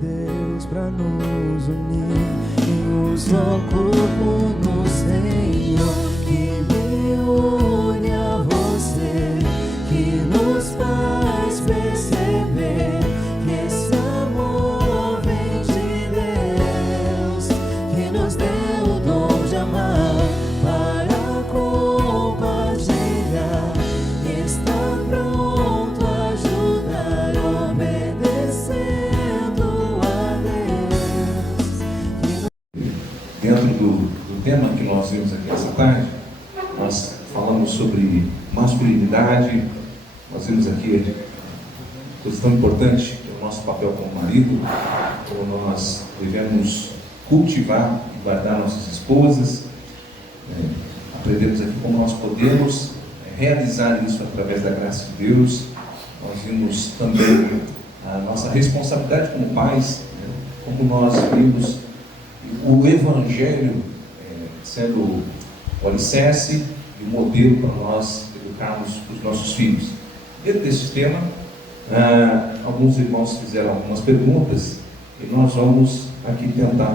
Deus pra nos unir em um só corpo no Senhor, que me une a você, que nos faz perceber que esse amor vem de Deus, que nos deu o dom de amar para compartilhar, que está pronto a ajudar, obedecendo a Deus. Dentro do tema que nós vimos aqui essa tarde, nós falamos sobre masculinidade. Nós vimos aqui coisa tão importante, que é o nosso papel como marido, como nós devemos cultivar e guardar nossas esposas. Aprendemos aqui como nós podemos realizar isso através da graça de Deus. Nós vimos também a nossa responsabilidade como pais, como nós vimos o Evangelho sendo o alicerce e o modelo para nós educarmos os nossos filhos. Dentro desse tema, alguns irmãos fizeram algumas perguntas e nós vamos aqui tentar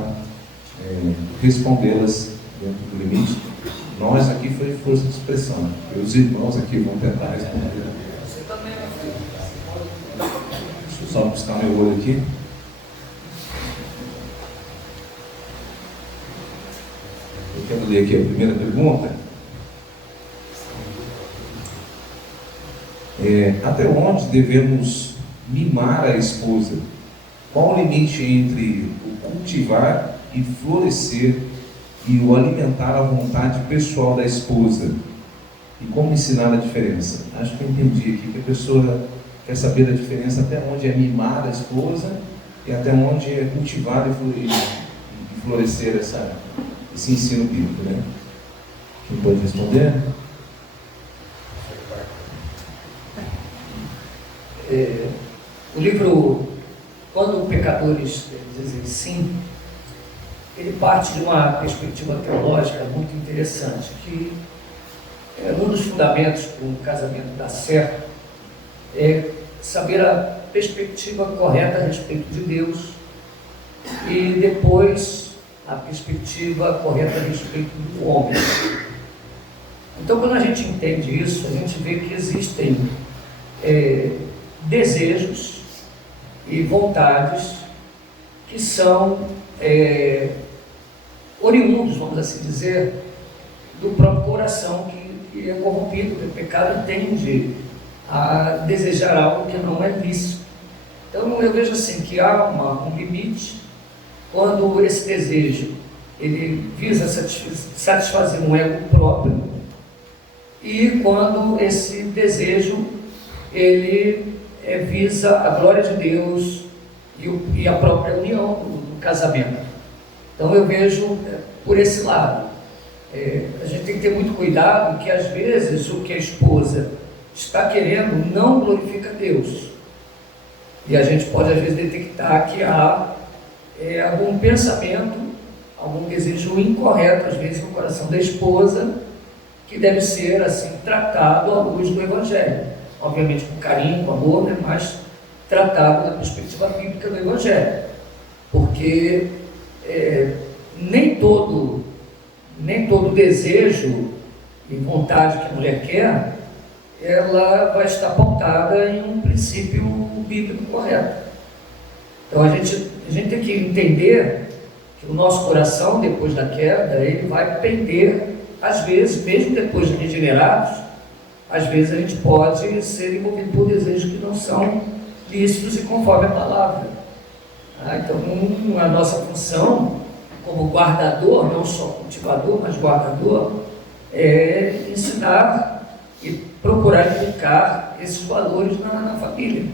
respondê-las dentro do limite. Nós aqui foi força de expressão, e os irmãos aqui vão tentar responder. Deixa eu só buscar meu olho aqui. Eu quero ler aqui a primeira pergunta. Até onde devemos mimar a esposa? Qual o limite entre o cultivar e florescer e o alimentar a vontade pessoal da esposa? E como ensinar a diferença? Acho que eu entendi aqui que a pessoa quer saber a diferença até onde é mimar a esposa e até onde é cultivar e florescer esse ensino bíblico, né? Quem pode responder? O livro, quando pecadores dizem sim, ele parte de uma perspectiva teológica muito interessante, que um dos fundamentos para um casamento dar certo é saber a perspectiva correta a respeito de Deus e depois a perspectiva correta a respeito do homem. Então, quando a gente entende isso, a gente vê que existem desejos e vontades que são oriundos, vamos assim dizer, do próprio coração que é corrompido pelo pecado e tende a desejar algo que não é lícito. Então eu vejo assim que há um limite quando esse desejo ele visa satisfazer um ego próprio e quando esse desejo ele visa a glória de Deus e a própria união do casamento. Então eu vejo por esse lado. A gente tem que ter muito cuidado que às vezes o que a esposa está querendo não glorifica Deus. E a gente pode às vezes detectar que há algum pensamento, algum desejo incorreto às vezes no coração da esposa que deve ser assim tratado à luz do Evangelho. Obviamente com carinho, com amor, né? Mas tratado da perspectiva bíblica do Evangelho. Porque nem todo desejo e vontade que a mulher quer, ela vai estar pautada em um princípio bíblico correto. Então a gente tem que entender que o nosso coração, depois da queda, ele vai pender, às vezes, mesmo depois de regenerados, às vezes a gente pode ser envolvido por desejos que não são lícitos e conforme a palavra. Então a nossa função como guardador, não só cultivador, mas guardador, é ensinar e procurar inculcar esses valores na família.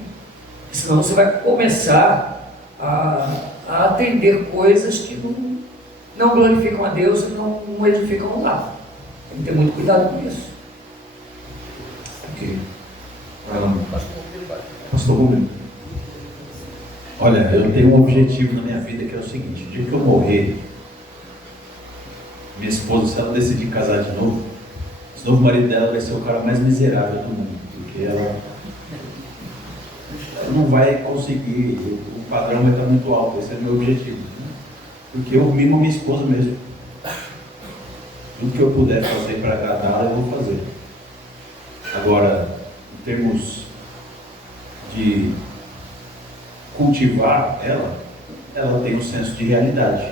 Senão você vai começar a atender coisas que não glorificam a Deus e não edificam o lar. Tem que ter muito cuidado com isso. Ok. Pastor Rubem. Olha, eu tenho um objetivo na minha vida que é o seguinte: o dia que eu morrer, minha esposa, se ela decidir casar de novo, esse novo marido dela vai ser o cara mais miserável do mundo, porque ela não vai conseguir, o padrão vai estar muito alto, esse é o meu objetivo. Né? Porque eu mimo minha esposa mesmo. Tudo que eu puder fazer para agradá-la, eu vou fazer. Agora, em termos de cultivar ela tem um senso de realidade,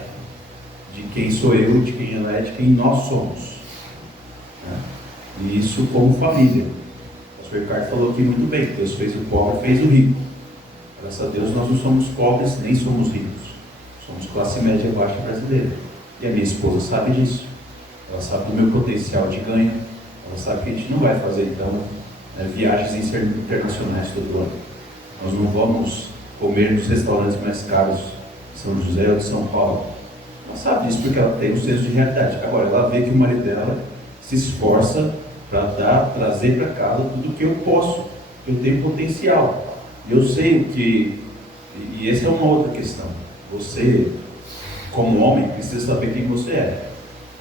de quem sou eu, de quem ela é, de quem nós somos. Né? E isso como família. O pastor Ricardo falou aqui muito bem, Deus fez o pobre, fez o rico. Graças a Deus nós não somos pobres, nem somos ricos. Somos classe média baixa brasileira. E a minha esposa sabe disso. Ela sabe do meu potencial de ganho. Ela sabe que a gente não vai fazer, então, viagens internacionais todo ano. Nós não vamos comer nos restaurantes mais caros de São José ou de São Paulo. Ela sabe disso porque ela tem um senso de realidade. Agora, ela vê que o marido dela se esforça para trazer para casa tudo o que eu posso, que eu tenho potencial. Eu sei que, e essa é uma outra questão, você, como homem, precisa saber quem você é.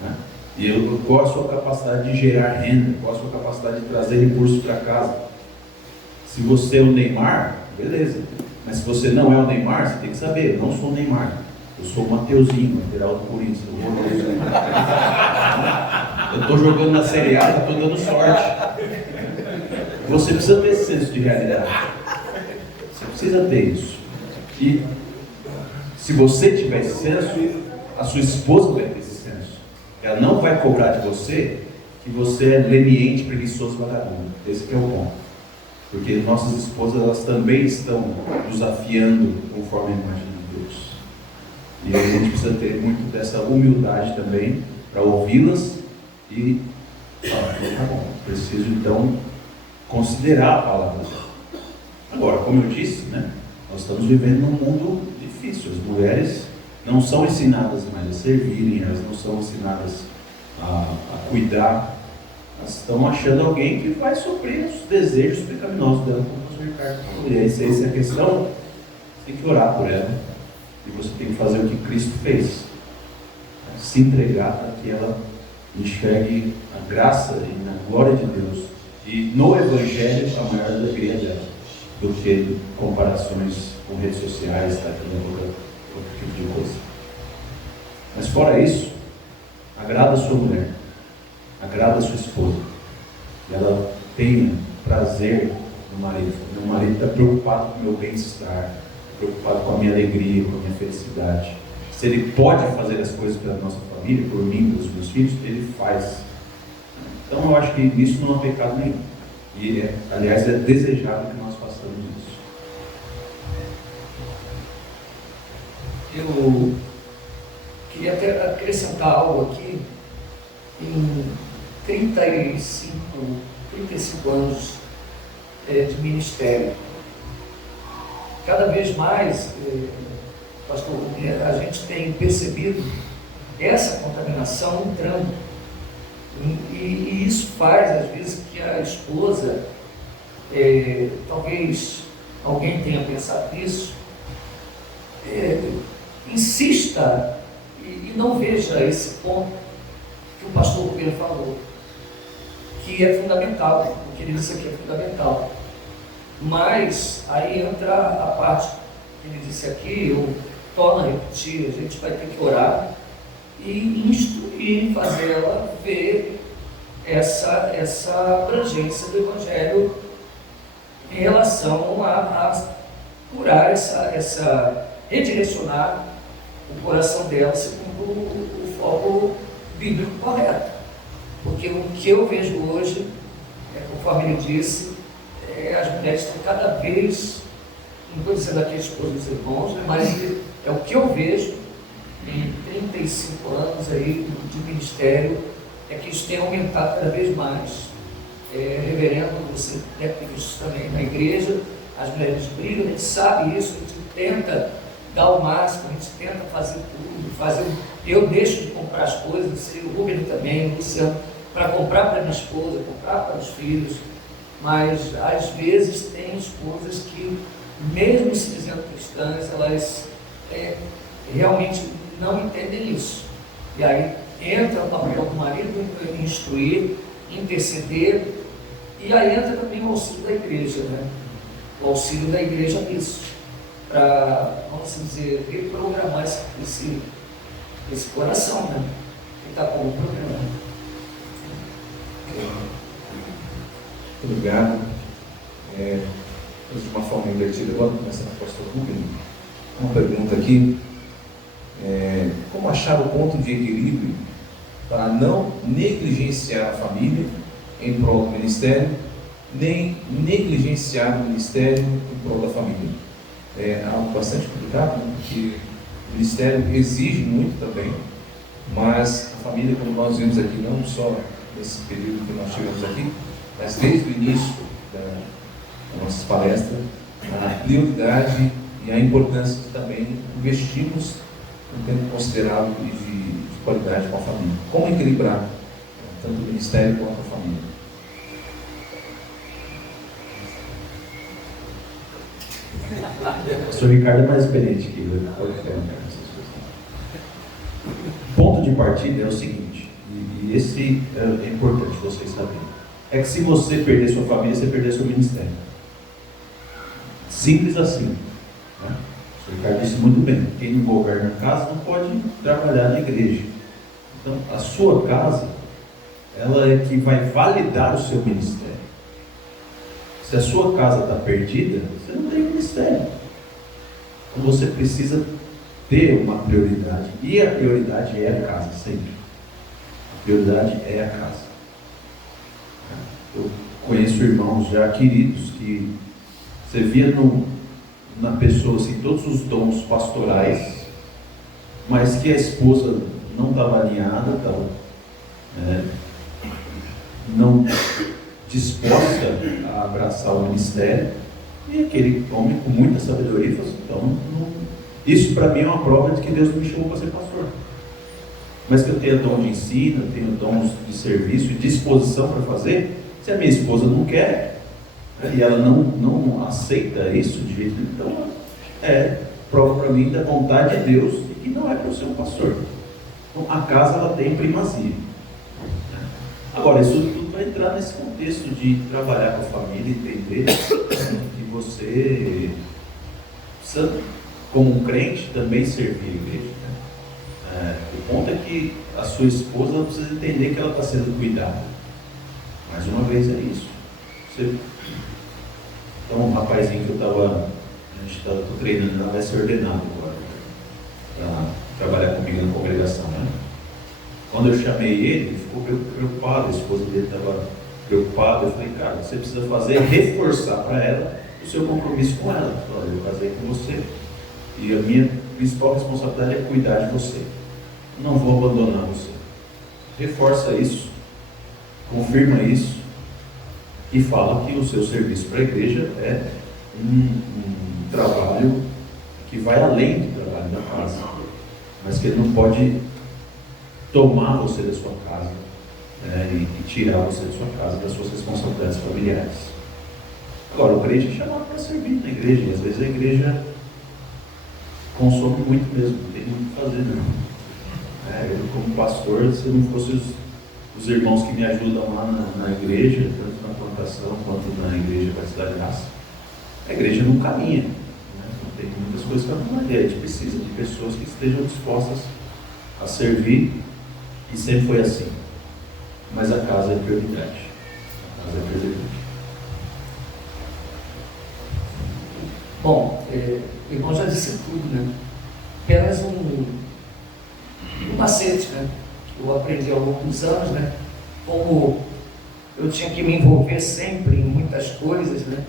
Né? E qual a sua capacidade de gerar renda, qual a sua capacidade de trazer recursos para casa. Se você é o Neymar, beleza. Mas se você não é o Neymar, você tem que saber, eu não sou o Neymar. Eu sou o Mateuzinho, lateral do Corinthians. Eu estou jogando na Série A, estou dando sorte. Você precisa ter esse senso de realidade. Você precisa ter isso. E se você tiver esse senso, a sua esposa vai ter esse senso. Ela não vai cobrar de você que você é leniente, preguiçoso, vagabundo. Esse que é o ponto. Porque nossas esposas, elas também estão desafiando conforme a imagem de Deus. E a gente precisa ter muito dessa humildade também para ouvi-las e falar, tá bom, preciso então considerar a palavra dela. Agora, como eu disse, né, nós estamos vivendo num mundo difícil. As mulheres não são ensinadas mais a servirem, elas não são ensinadas a cuidar. Elas estão achando alguém que vai suprir os desejos pecaminosos dela, como o pastor Ricardo falou. E essa é a questão. Você tem que orar por ela. E você tem que fazer o que Cristo fez. Se entregar para que ela enxergue a graça e a glória de Deus. E no Evangelho, a maior alegria dela, do que comparações com redes sociais, outro tipo de coisa. Mas fora isso, agrada a sua mulher. Agrada a sua esposa, e ela tenha prazer no marido. Meu marido está preocupado com o meu bem-estar, preocupado com a minha alegria, com a minha felicidade. Se ele pode fazer as coisas pela nossa família, por mim, pelos meus filhos, ele faz. Então eu acho que nisso não há pecado nenhum. E aliás, é desejável que nós façamos isso. Eu queria até acrescentar algo aqui. Em 35 anos de ministério, cada vez mais, pastor, a gente tem percebido essa contaminação entrando, e isso faz às vezes que a esposa, talvez alguém tenha pensado nisso, insista e não veja esse ponto que o pastor Rubem falou, que é fundamental, o que ele disse aqui é fundamental. Mas aí entra a parte que ele disse aqui, eu torno a repetir, a gente vai ter que orar e instruir, fazer ela ver essa abrangência do Evangelho em relação a curar redirecionar o coração dela segundo o foco bíblico correto. Porque o que eu vejo hoje, conforme ele disse, as mulheres estão cada vez, não estou dizendo aqui a esposa dos irmãos, mas é o que eu vejo em 35 anos aí de ministério, é que isso tem aumentado cada vez mais. Reverendo, você deve ter visto também na igreja, as mulheres brigam, a gente sabe isso, a gente tenta dar o máximo, a gente tenta fazer tudo, eu deixo de comprar as coisas, o Rubem também, o Luciano, para comprar para minha esposa, comprar para os filhos, mas às vezes tem esposas que, mesmo se dizendo cristãs, elas realmente não entendem isso. E aí entra o papel do marido em instruir, interceder, e aí entra também o auxílio da igreja, né? o auxílio da igreja nisso, para, vamos dizer, reprogramar esse coração, né? Que está como programado. Muito obrigado. De uma forma invertida, agora começando com o pastor Rubem, uma pergunta aqui. Como achar o ponto de equilíbrio para não negligenciar a família em prol do ministério, nem negligenciar o ministério em prol da família? É algo bastante complicado, né? Porque o ministério exige muito também, mas a família, como nós vimos aqui, não só nesse período que nós tivemos aqui, mas desde o início das nossas palestras, a prioridade e a importância de também investirmos um tempo considerável de qualidade com a família. Como equilibrar tanto o ministério quanto a família? O senhor Ricardo é mais experiente que eu. O ponto de partida é o seguinte, e esse é importante vocês saberem, é que se você perder sua família, você perder seu ministério. Simples assim. Né? O senhor Ricardo disse muito bem, quem não governa a casa não pode trabalhar na igreja. Então, a sua casa, ela é que vai validar o seu ministério. Se a sua casa está perdida, você não tem ministério. Então você precisa ter uma prioridade. E a prioridade é a casa, sempre. A prioridade é a casa. Eu conheço irmãos já queridos que você via na pessoa assim, todos os dons pastorais, mas que a esposa não estava alinhada, estava não disposta a abraçar o ministério, e aquele homem com muita sabedoria falou assim, então, isso para mim é uma prova de que Deus não me chamou para ser pastor, mas que eu tenho dom de ensino, tenho dons de serviço e disposição para fazer. Se a minha esposa não quer, e ela não aceita isso de jeito nenhum, então é prova para mim da vontade de Deus e que não é para eu ser um pastor. Então a casa ela tem primazia. Agora, isso tudo vai entrar nesse contexto de trabalhar com a família, entender que você precisa, como um crente, também servir a igreja. Né? O ponto é que a sua esposa precisa entender que ela está sendo cuidada. Mais uma vez é isso. Então, um rapazinho que a gente está treinando, ela vai ser ordenado agora para trabalhar comigo na congregação. Né? Quando eu chamei ele ficou preocupado, a esposa dele estava preocupada. Eu falei, cara, você precisa reforçar para ela o seu compromisso com ela. Olha, eu casei com você e a minha principal responsabilidade é cuidar de você. Eu não vou abandonar você. Reforça isso, confirma isso e fala que o seu serviço para a igreja é um trabalho que vai além do trabalho da casa, mas que ele não pode tomar você da sua casa e tirar você da sua casa das suas responsabilidades familiares. Agora, o crente é chamado para servir na igreja, e às vezes a igreja consome muito mesmo, não tem muito o que fazer não. Eu como pastor, se não fosse os irmãos que me ajudam lá na igreja, tanto na plantação quanto na igreja da Cidade Raça, a igreja não caminha, né? Tem muitas coisas para não fazer. A gente precisa de pessoas que estejam dispostas a servir, e sempre foi assim. Mas a casa é prioridade. A casa é prioridade. Bom, o irmão já disse tudo, né? Apenas um macete, né? Eu aprendi ao longo dos anos, né? Como eu tinha que me envolver sempre em muitas coisas, né?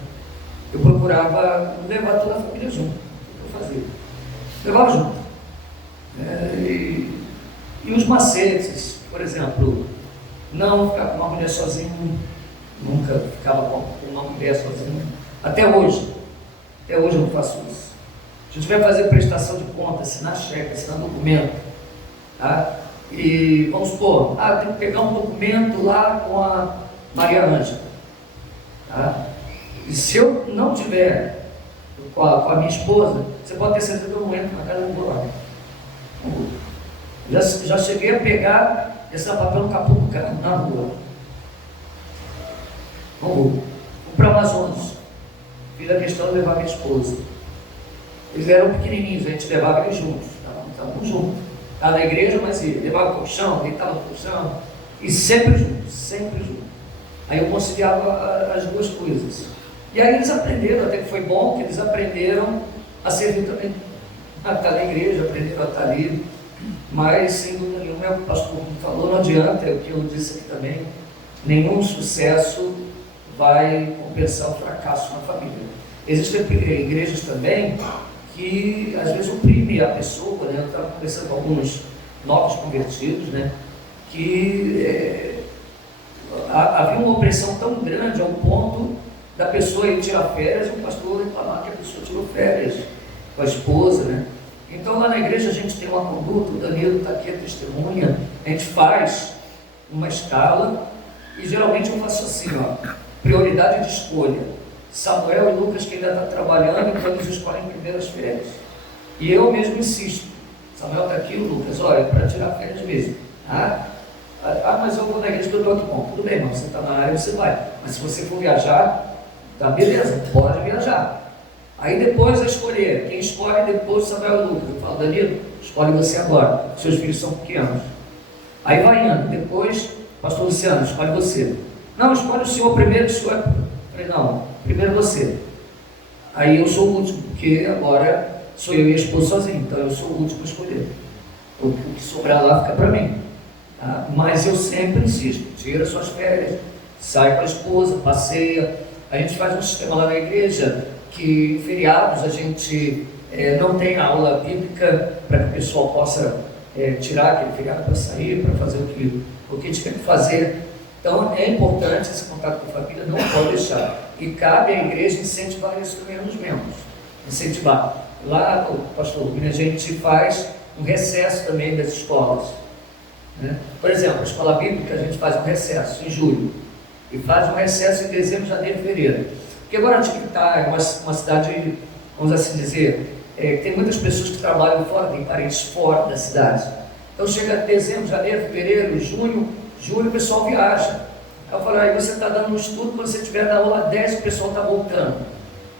Eu procurava levar toda a família junto. O que eu fazia? Levava junto. E os macetes, por exemplo, não ficar com uma mulher sozinha, nunca ficava com uma mulher sozinha. Até hoje eu não faço isso. Se a gente vai fazer prestação de conta, assinar cheque, assinar documento, tá? E vamos supor, tem que pegar um documento lá com a Maria Ângela, tá? E se eu não tiver com a minha esposa, você pode ter certeza que eu não entro na casa do buraco. Já cheguei a pegar esse papel no capô do carro, na rua. Vamos para Amazonas. fiz a questão de levar minha esposa. Eles eram pequenininhos, a gente levava eles juntos, estavam juntos. Estava na igreja, mas ia, levava o colchão, deitava no colchão, e sempre juntos, sempre juntos. Aí eu conciliava as duas coisas. E aí eles aprenderam, até que foi bom que eles aprenderam a servir também, a estar na igreja, aprenderam a estar ali. Mas, sem dúvida nenhuma, o pastor falou, não adianta, é o que eu disse aqui também, nenhum sucesso vai compensar o fracasso na família. Existem igrejas também que às vezes oprime a pessoa, né? Eu estava conversando com alguns novos convertidos, né? Que havia uma opressão tão grande ao ponto da pessoa ir tirar férias e o pastor reclamar que a pessoa tirou férias com a esposa, né? Então lá na igreja a gente tem uma conduta, o Danilo está aqui, a testemunha, a gente faz uma escala e geralmente eu faço assim, ó, prioridade de escolha. Samuel e Lucas que ainda está trabalhando, então eles escolhem primeiro as férias. E eu mesmo insisto, Samuel está aqui, o Lucas, olha, para tirar férias mesmo. Mas eu vou na igreja que eu estou aqui. Bom, tudo bem, irmão, você está na área, você vai. Mas se você for viajar, tá beleza, pode viajar. Aí depois a escolher, quem escolhe depois Samuel e Lucas. Eu falo, Danilo, escolhe você agora, seus filhos são pequenos. Aí vai indo, depois, pastor Luciano, escolhe você. Não, escolhe o senhor primeiro, o senhor é... Eu falei, não, primeiro você. Aí eu sou o último, porque agora sou eu e a esposa sozinho, então eu sou o último a escolher. O que sobrar lá fica para mim. Tá? Mas eu sempre insisto, tira suas férias, sai com a esposa, passeia. A gente faz um sistema lá na igreja que feriados a gente não tem aula bíblica para que o pessoal possa tirar aquele feriado para sair, para fazer o que a gente tem que fazer. Então é importante esse contato com a família, não pode deixar. E cabe à igreja incentivar isso também nos membros. Incentivar. Lá, pastor Rubinho, a gente faz um recesso também das escolas. Né? Por exemplo, a escola bíblica a gente faz um recesso em julho. E faz um recesso em dezembro, janeiro e fevereiro. Porque agora Tiquitá é uma cidade, vamos assim dizer, tem muitas pessoas que trabalham fora, tem parentes fora da cidade. Então chega dezembro, janeiro, fevereiro, junho, julho, o pessoal viaja. Aí eu falo, aí você está dando um estudo, quando você estiver na aula 10, o pessoal está voltando.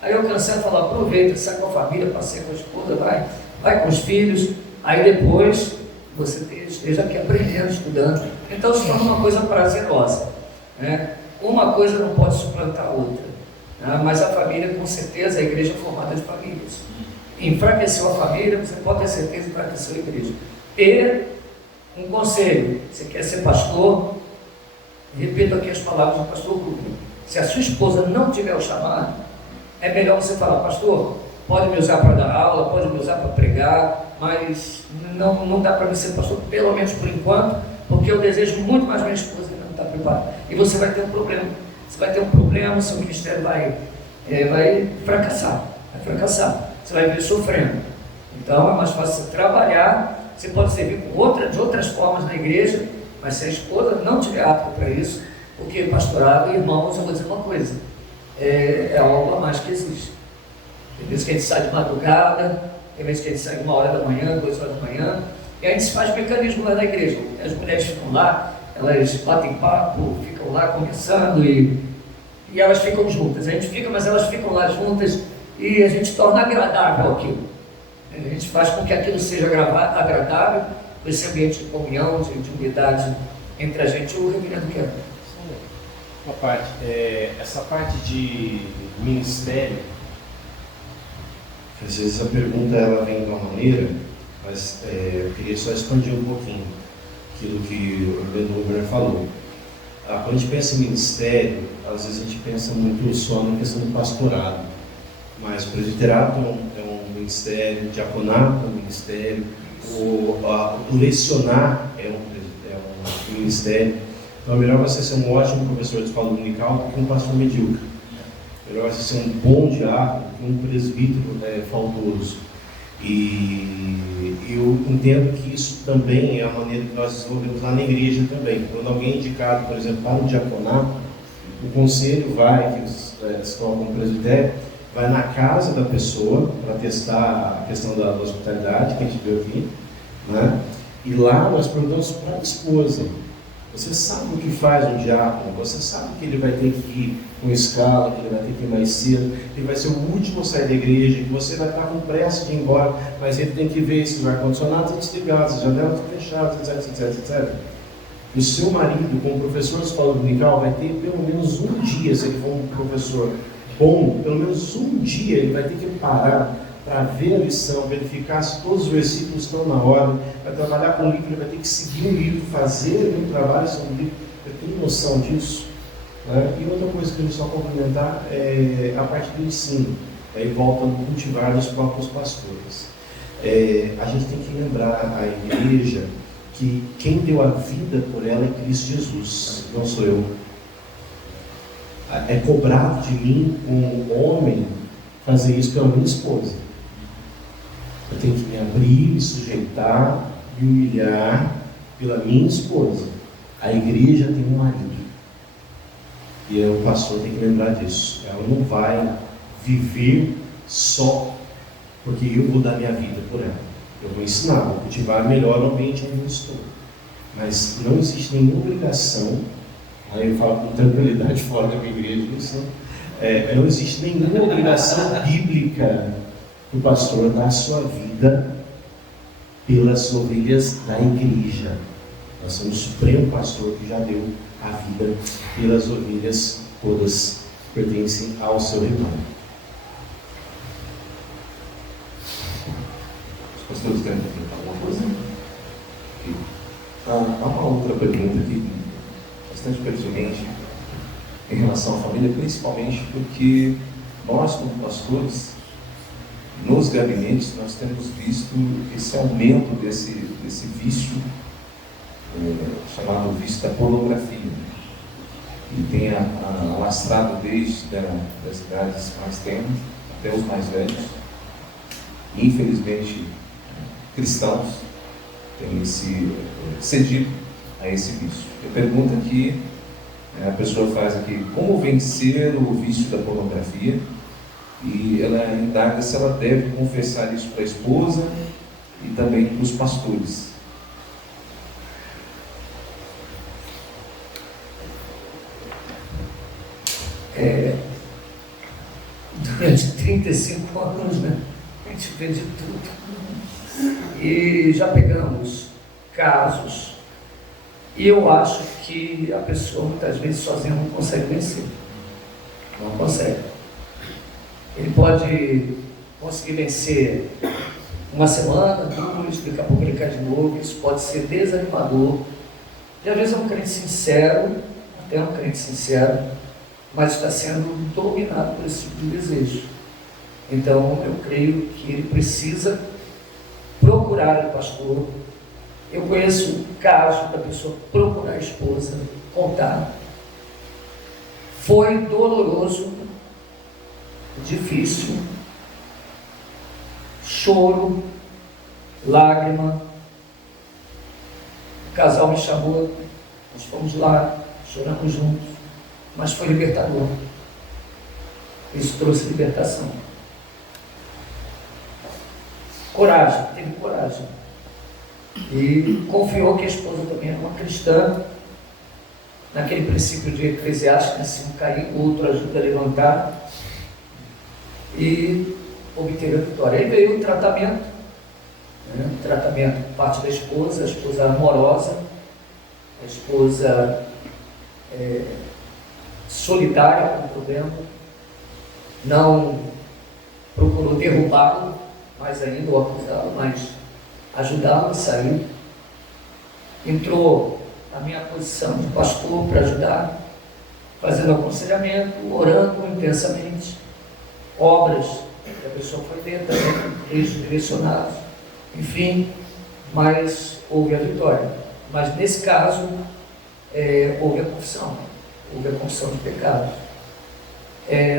Aí eu cansei de falar, aproveita, sai com a família, passeia com a esposa, vai com os filhos, aí depois você esteja aqui aprendendo, estudando. Então se torna uma coisa prazerosa. Né? Uma coisa não pode suplantar a outra. Né? Mas a família, com certeza, a igreja é formada de famílias. Enfraqueceu a família, você pode ter certeza que enfraqueceu a igreja. E um conselho, você quer ser pastor, repito aqui as palavras do pastor Rubem. Se a sua esposa não tiver o chamado, é melhor você falar, pastor, pode me usar para dar aula, pode me usar para pregar, mas não dá para mim ser pastor, pelo menos por enquanto, porque eu desejo muito mais minha esposa e não está preparada. E você vai ter um problema. Você vai ter um problema, seu ministério vai fracassar. Vai fracassar. Você vai vir sofrendo. Então é mais fácil você trabalhar. Você pode servir de outras formas na igreja, mas se a esposa não estiver apta para isso, porque pastorado, irmãos, eu vou dizer uma coisa, é algo a mais que existe. Tem vezes que a gente sai de madrugada, tem vezes que a gente sai de 1h da manhã, 2h, e a gente faz mecanismo lá na igreja. As mulheres ficam lá, elas batem papo, ficam lá conversando e elas ficam juntas. A gente fica, mas elas ficam lá juntas e a gente torna agradável aquilo. A gente faz com que aquilo seja agradável, com esse ambiente de comunhão, de unidade entre a gente e o reverendo quer. Uma parte, essa parte de ministério, às vezes a pergunta ela vem de uma maneira, mas eu queria só expandir um pouquinho aquilo que o Benoît falou. Quando a gente pensa em ministério, às vezes a gente pensa muito só na questão do pastorado, mas o presbiterato é um ministério, o diaconato é um ministério, o lecionar é um ministério. Então é melhor você ser um ótimo professor de escola dominical do que um pastor medíocre. É melhor você ser um bom diácono do que um presbítero faltoso. E eu entendo que isso também é a maneira que nós desenvolvemos lá na igreja também. Quando alguém é indicado, por exemplo, para o diaconato, o conselho vai, que eles colocam no presbitério, vai na casa da pessoa para testar a questão da hospitalidade, que a gente viu aqui, né? E lá nós perguntamos para a esposa, Você sabe o que faz um diácono, você sabe que ele vai ter que ir com escala, que ele vai ter que ir mais cedo, que ele vai ser o último a sair da igreja, que você vai estar com pressa de ir embora, mas ele tem que ver se os ar-condicionados desligados, as janelas fechadas, etc. O seu marido, como professor de escola dominical, vai ter pelo menos um dia, se ele for um professor bom, pelo menos um dia ele vai ter que parar para ver a lição, verificar se todos os versículos estão na ordem, vai trabalhar com o livro, ele vai ter que seguir o livro, fazer um trabalho sobre o livro. Ele tem noção disso? Né? E outra coisa que eu só complementar é a parte do ensino, aí volta no cultivar dos próprios pastores. A gente tem que lembrar a igreja que quem deu a vida por ela é Cristo Jesus, não sou eu. É cobrado de mim, como homem, fazer isso pela minha esposa. Eu tenho que me abrir, me sujeitar, me humilhar pela minha esposa. A igreja tem um marido. E o pastor tem que lembrar disso. Ela não vai viver só porque eu vou dar minha vida por ela. Eu vou ensinar, vou cultivar melhor o ambiente onde eu estou. Mas não existe nenhuma obrigação, aí eu falo com tranquilidade fora da minha igreja, não existe nenhuma obrigação bíblica do pastor dar a sua vida pelas ovelhas da igreja. Nós temos o Supremo Pastor que já deu a vida pelas ovelhas, todas pertencem ao seu rebanho. Os pastores querem perguntar alguma coisa? Aqui. Há uma outra pergunta aqui, bastante pertinente, em relação à família, principalmente porque nós, como pastores, nos gabinetes, nós temos visto esse aumento desse vício, chamado vício da pornografia. E tem alastrado desde das idades mais tenras até os mais velhos. E, infelizmente, cristãos têm cedido a esse vício. A pergunta aqui, a pessoa faz aqui, como vencer o vício da pornografia? E ela indaga se ela deve confessar isso para a esposa e também para os pastores. Durante 35 anos, né? A gente vê de tudo. E já pegamos casos, e eu acho que a pessoa muitas vezes sozinha não consegue vencer. Não consegue. Ele pode conseguir vencer uma semana, duas, daqui a pouco ele cai de novo. Isso pode ser desanimador. E às vezes é um crente sincero, até um crente sincero, mas está sendo dominado por esse tipo de desejo. Então eu creio que ele precisa procurar o pastor. Eu conheço o caso da pessoa procurar a esposa, contar. Foi doloroso, difícil, choro, lágrima. O casal me chamou, nós fomos lá, choramos juntos, mas foi libertador. Isso trouxe libertação. Coragem, teve coragem. E confiou que a esposa também era uma cristã, naquele princípio de Eclesiastes, né? Se um cair, o outro ajuda a levantar, e obteve a vitória. Aí veio o tratamento, né? O tratamento por parte da esposa, a esposa amorosa, a esposa solidária com o problema, não procurou derrubá-lo, mais ainda, ou acusá-lo, mas ajudá-lo a sair. Entrou na minha posição de pastor para ajudar, fazendo aconselhamento, orando intensamente, obras que a pessoa foi ver também, eixos direcionados, enfim, mas houve a vitória. Mas nesse caso, houve a confissão de pecado.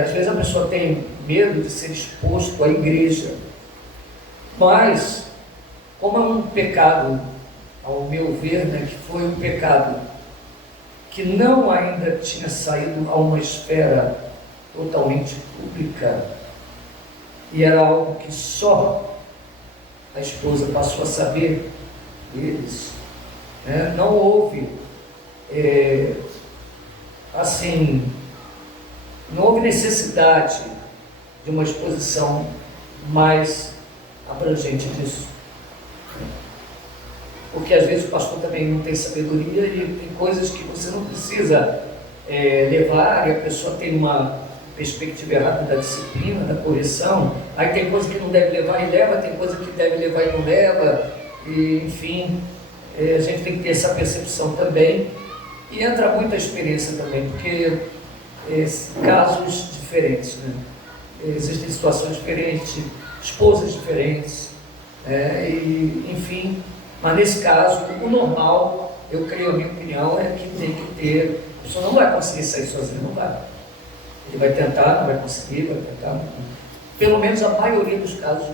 Às vezes a pessoa tem medo de ser exposto à igreja, mas como é um pecado, ao meu ver, né, que foi um pecado que não ainda tinha saído a uma esfera totalmente pública, e era algo que só a esposa passou a saber deles, né? Não houve assim, não houve necessidade de uma exposição mais abrangente disso. Porque às vezes o pastor também não tem sabedoria e tem coisas que você não precisa levar, e a pessoa tem uma perspectiva errada da disciplina, da correção, aí tem coisa que não deve levar e leva, tem coisa que deve levar e não leva, e, enfim, a gente tem que ter essa percepção também, e entra muita experiência também, porque casos diferentes, né? Existem situações diferentes, esposas diferentes, e, enfim, mas nesse caso, o normal, eu creio, a minha opinião, é que tem que ter, a pessoa não vai conseguir sair sozinha, não vai. Ele vai tentar, não vai conseguir, vai tentar. Pelo menos a maioria dos casos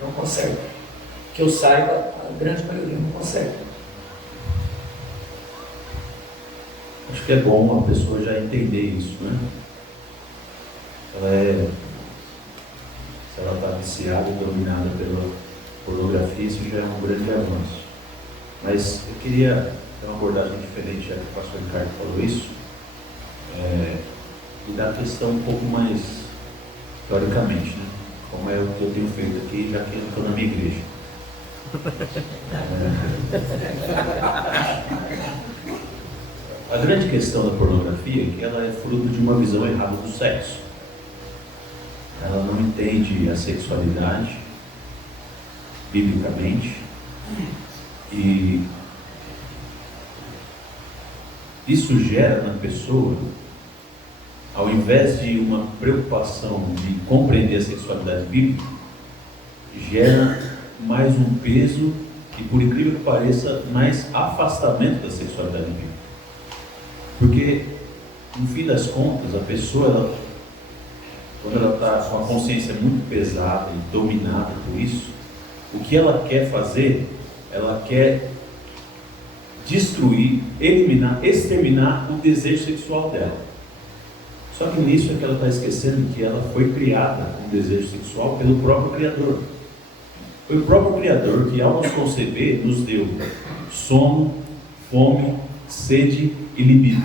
não consegue. Que eu saiba, a grande maioria não consegue. Acho que é bom a pessoa já entender isso, né? Se ela está viciada e dominada pela pornografia, isso já é um grande avanço. Mas eu queria ter uma abordagem diferente, já que o pastor Ricardo falou isso, e da questão um pouco mais teoricamente, né? Como é o que eu tenho feito aqui, já que eu estou na minha igreja. A grande questão da pornografia é que ela é fruto de uma visão errada do sexo. Ela não entende a sexualidade biblicamente, e isso gera na pessoa, ao invés de uma preocupação de compreender a sexualidade bíblica, gera mais um peso e, por incrível que pareça, mais afastamento da sexualidade bíblica. Porque, no fim das contas, a pessoa, quando ela está com a consciência muito pesada e dominada por isso, o que ela quer fazer, ela quer destruir, eliminar, exterminar o desejo sexual dela. Só que nisso é que ela está esquecendo que ela foi criada com um desejo sexual pelo próprio Criador. Foi o próprio Criador que, ao nos conceber, nos deu sono, fome, sede e libido.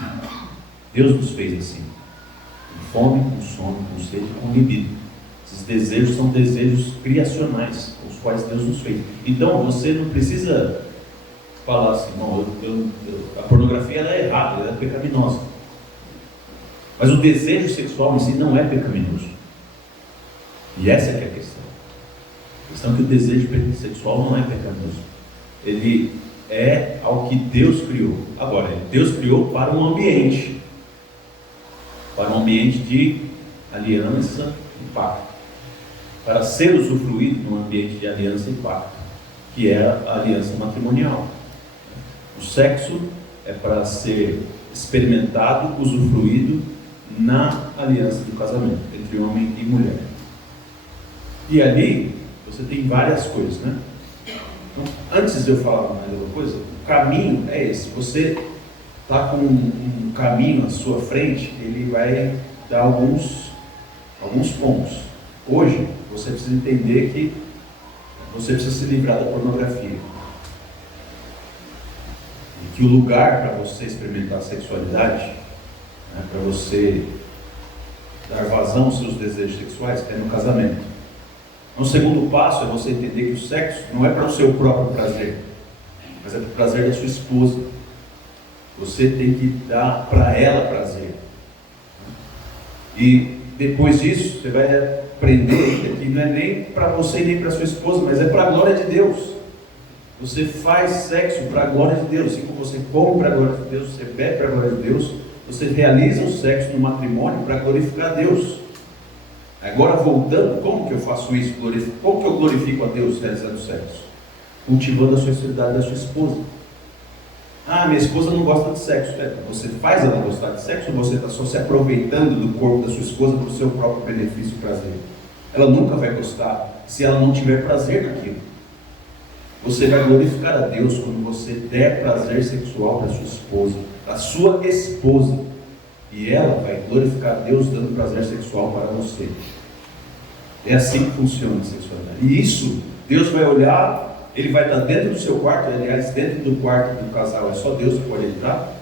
Deus nos fez assim, com fome, com sono, com sede, com libido. Esses desejos são desejos criacionais, os quais Deus nos fez. Então você não precisa falar assim, não, a pornografia ela é errada, ela é pecaminosa. Mas o desejo sexual em si não é pecaminoso. E essa é que é a questão. A questão é que o desejo sexual não é pecaminoso. Ele é ao que Deus criou. Agora, Deus criou para um ambiente. Para um ambiente de aliança e pacto. Para ser usufruído num ambiente de aliança e pacto, que é a aliança matrimonial. O sexo é para ser experimentado, usufruído na aliança do casamento, entre homem e mulher. E ali, você tem várias coisas, né? Então, antes de eu falar mais alguma coisa, o caminho é esse. Você está com um caminho à sua frente, ele vai dar alguns pontos. Hoje, você precisa entender que você precisa se livrar da pornografia. E que o lugar para você experimentar a sexualidade, né, para você dar vazão aos seus desejos sexuais, é no casamento. O segundo passo é você entender que o sexo não é para o seu próprio prazer, mas é para o prazer da sua esposa. Você tem que dar para ela prazer. E depois disso, você vai aprender que não é nem para você nem para sua esposa, mas é para a glória de Deus. Você faz sexo para a glória de Deus. Assim como você come para a glória de Deus, você bebe para a glória de Deus, você realiza o sexo no matrimônio para glorificar a Deus. Agora voltando, como que eu faço isso? Como que eu glorifico a Deus realizando o sexo? Cultivando a sexualidade da sua esposa. Ah, minha esposa não gosta de sexo. Você faz ela gostar de sexo ou você está só se aproveitando do corpo da sua esposa para o seu próprio benefício e prazer? Ela nunca vai gostar se ela não tiver prazer naquilo. Você vai glorificar a Deus quando você der prazer sexual para sua esposa, a sua esposa. E ela vai glorificar a Deus dando prazer sexual para você. É assim que funciona a sexualidade. E isso, Deus vai olhar Ele vai estar dentro do seu quarto, aliás, dentro do quarto do casal, é só Deus que pode entrar.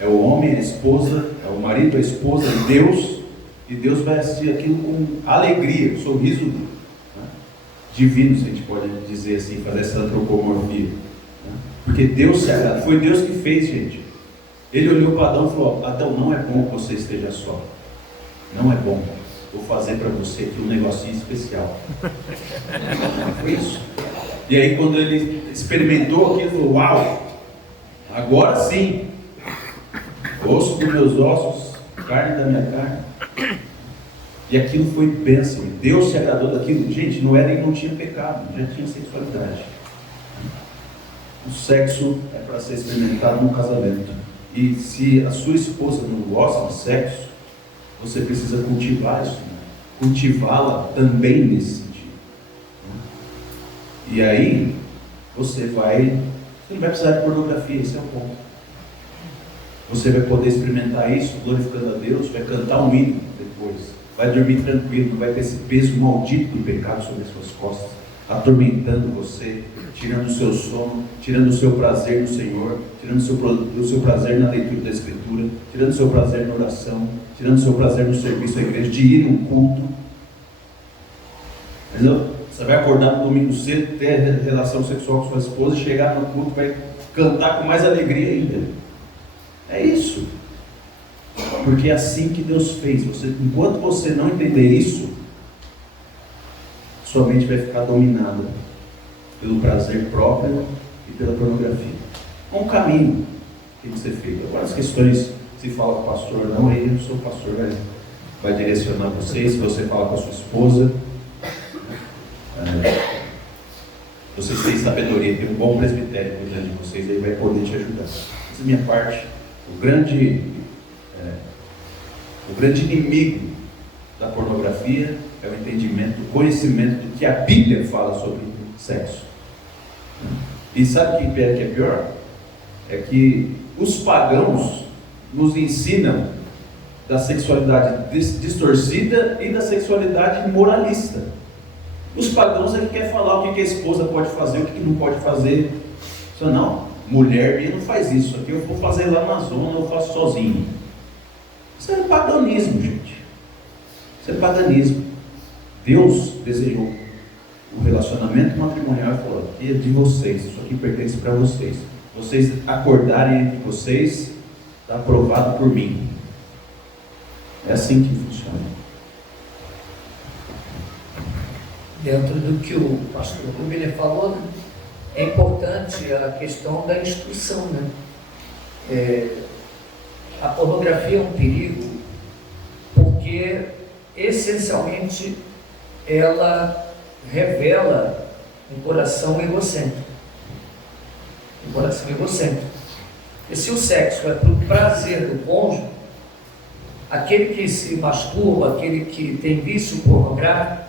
É o homem, a esposa, é o marido, a esposa, Deus. E Deus vai assistir aquilo com alegria, sorriso, né, divino, se a gente pode dizer assim, fazer essa antropomorfia. Né? Porque Deus se agrada, foi Deus que fez, gente. Ele olhou para Adão e falou: Adão, não é bom que você esteja só. Não é bom. Vou fazer para você aqui um negocinho especial. Foi isso. E aí quando ele experimentou aquilo, ele falou: uau, agora sim, osso dos meus ossos, carne da minha carne. E aquilo foi bênção. Deus se agradou daquilo. Gente, no Éden não tinha pecado, já tinha sexualidade. O sexo é para ser experimentado no casamento. E se a sua esposa não gosta de sexo, você precisa cultivar isso, né? Cultivá-la também nesse sentido. E aí, você não vai precisar de pornografia, esse é o ponto. Você vai poder experimentar isso, glorificando a Deus, vai cantar um hino depois, vai dormir tranquilo, não vai ter esse peso maldito do pecado sobre as suas costas, atormentando você, tirando o seu sono, tirando o seu prazer no Senhor, tirando o seu prazer na leitura da Escritura, tirando o seu prazer na oração, tirando o seu prazer no serviço à igreja, de ir num culto. Entendeu? Você vai acordar no domingo cedo, ter relação sexual com sua esposa, chegar no culto, vai cantar com mais alegria ainda. É isso. Porque é assim que Deus fez. Enquanto você não entender isso, sua mente vai ficar dominada pelo prazer próprio e pela pornografia. É um caminho que tem que ser feito. Agora as questões, se fala com o pastor ou não, aí o seu pastor vai direcionar vocês. Se você fala com a sua esposa, vocês têm sabedoria, tem um bom presbitério cuidando de vocês, aí vai poder te ajudar. Essa é a minha parte. O grande inimigo da pornografia é o entendimento, o conhecimento do que a Bíblia fala sobre sexo. E sabe o que é pior? É que os pagãos nos ensinam da sexualidade distorcida e da sexualidade moralista. Os pagãos é que quer falar o que a esposa pode fazer, o que não pode fazer. Só não, mulher minha não faz isso, aqui eu vou fazer lá na zona, eu faço sozinho. Isso é paganismo, gente. Isso é paganismo. Deus desejou o relacionamento matrimonial e falou: aqui é de vocês, isso aqui pertence para vocês. Vocês acordarem entre vocês, está aprovado por mim. É assim que funciona. Dentro do que o pastor Rubiner falou, né, é importante a questão da instrução, né? A pornografia é um perigo porque essencialmente ela revela um coração egocêntrico. Um coração egocêntrico. E se o sexo é para o prazer do cônjuge, aquele que se masturba, aquele que tem vício pornográfico,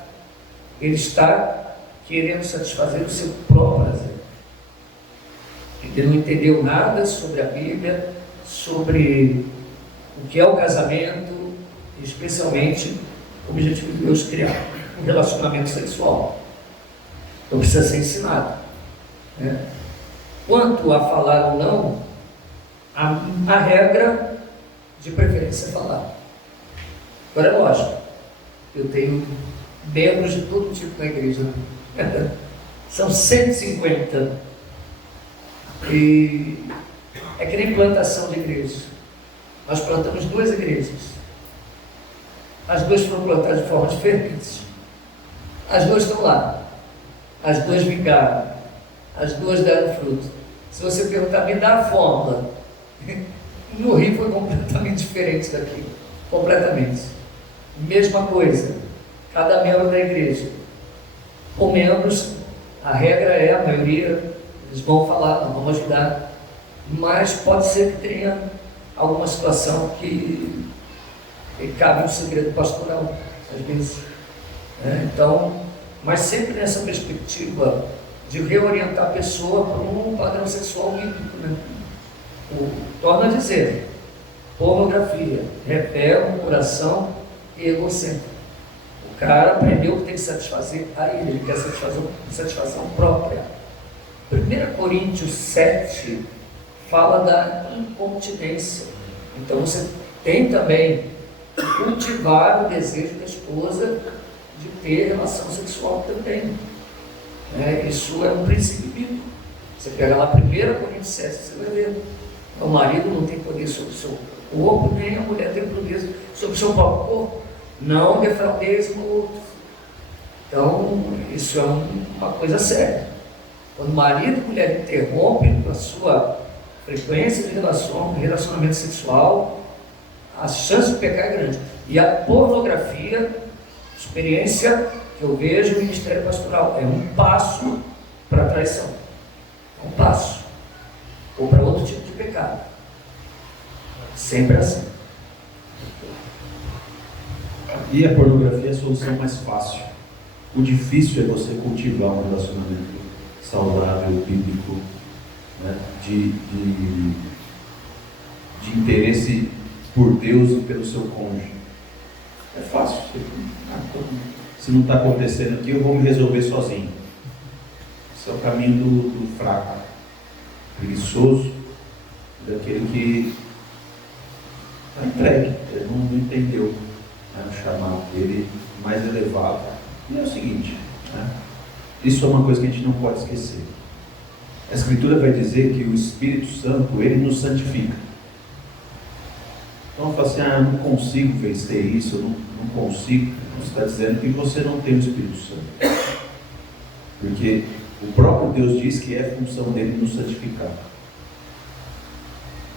ele está querendo satisfazer o seu próprio prazer. Ele não entendeu nada sobre a Bíblia, sobre o que é o casamento, especialmente o objetivo de Deus criar um relacionamento sexual. Então precisa ser ensinado, né? Quanto a falar ou não, a regra de preferência é falar. Agora é lógico, eu tenho membros de todo tipo na igreja, são 150, e é que nem plantação de igrejas. Nós plantamos 2 igrejas, as 2 foram plantadas de forma diferente, as 2 estão lá, as 2 vingaram, as 2 deram fruto. Se você perguntar, me dá a fórmula, no Rio foi completamente diferente daqui, completamente, mesma coisa. Cada membro da igreja, com membros, a regra é, a maioria, eles vão falar, vão ajudar, mas pode ser que tenha alguma situação que cabe um segredo pastoral, às vezes. Então, mas sempre nessa perspectiva de reorientar a pessoa para um padrão sexual bíblico, né? Torna a dizer, pornografia revela um coração egocêntrico. O cara aprendeu que tem que satisfazer a ele quer satisfação própria. 1 Coríntios 7 fala da incontinência. Então você tem também que cultivar o desejo da esposa de ter relação sexual também. Isso é um princípio bíblico. Você pega lá 1 Coríntios 7, você vai ver. O marido não tem poder sobre o seu corpo, nem a mulher tem poder sobre o seu próprio corpo. Não defraudeis um ao outro. Então, isso é uma coisa séria. Quando marido e mulher interrompem a sua frequência de relacionamento sexual, a chance de pecar é grande. E a pornografia, experiência que eu vejo no ministério pastoral, é um passo para a traição. É um passo. Ou para outro tipo de pecado. Sempre assim. E a pornografia é a solução mais fácil. O difícil é você cultivar um relacionamento saudável, bíblico, né? de interesse por Deus e pelo seu cônjuge. É fácil. Se não está acontecendo aqui, eu vou me resolver sozinho. Esse é o caminho do fraco, preguiçoso, daquele que está entregue, ele não entendeu, né, o chamado dele mais elevado. E é o seguinte, né, isso é uma coisa que a gente não pode esquecer. A Escritura vai dizer que o Espírito Santo, ele nos santifica. Então fala assim, eu não consigo vencer isso, eu não consigo. Você está dizendo que você não tem o Espírito Santo. Porque o próprio Deus diz que é função dele nos santificar.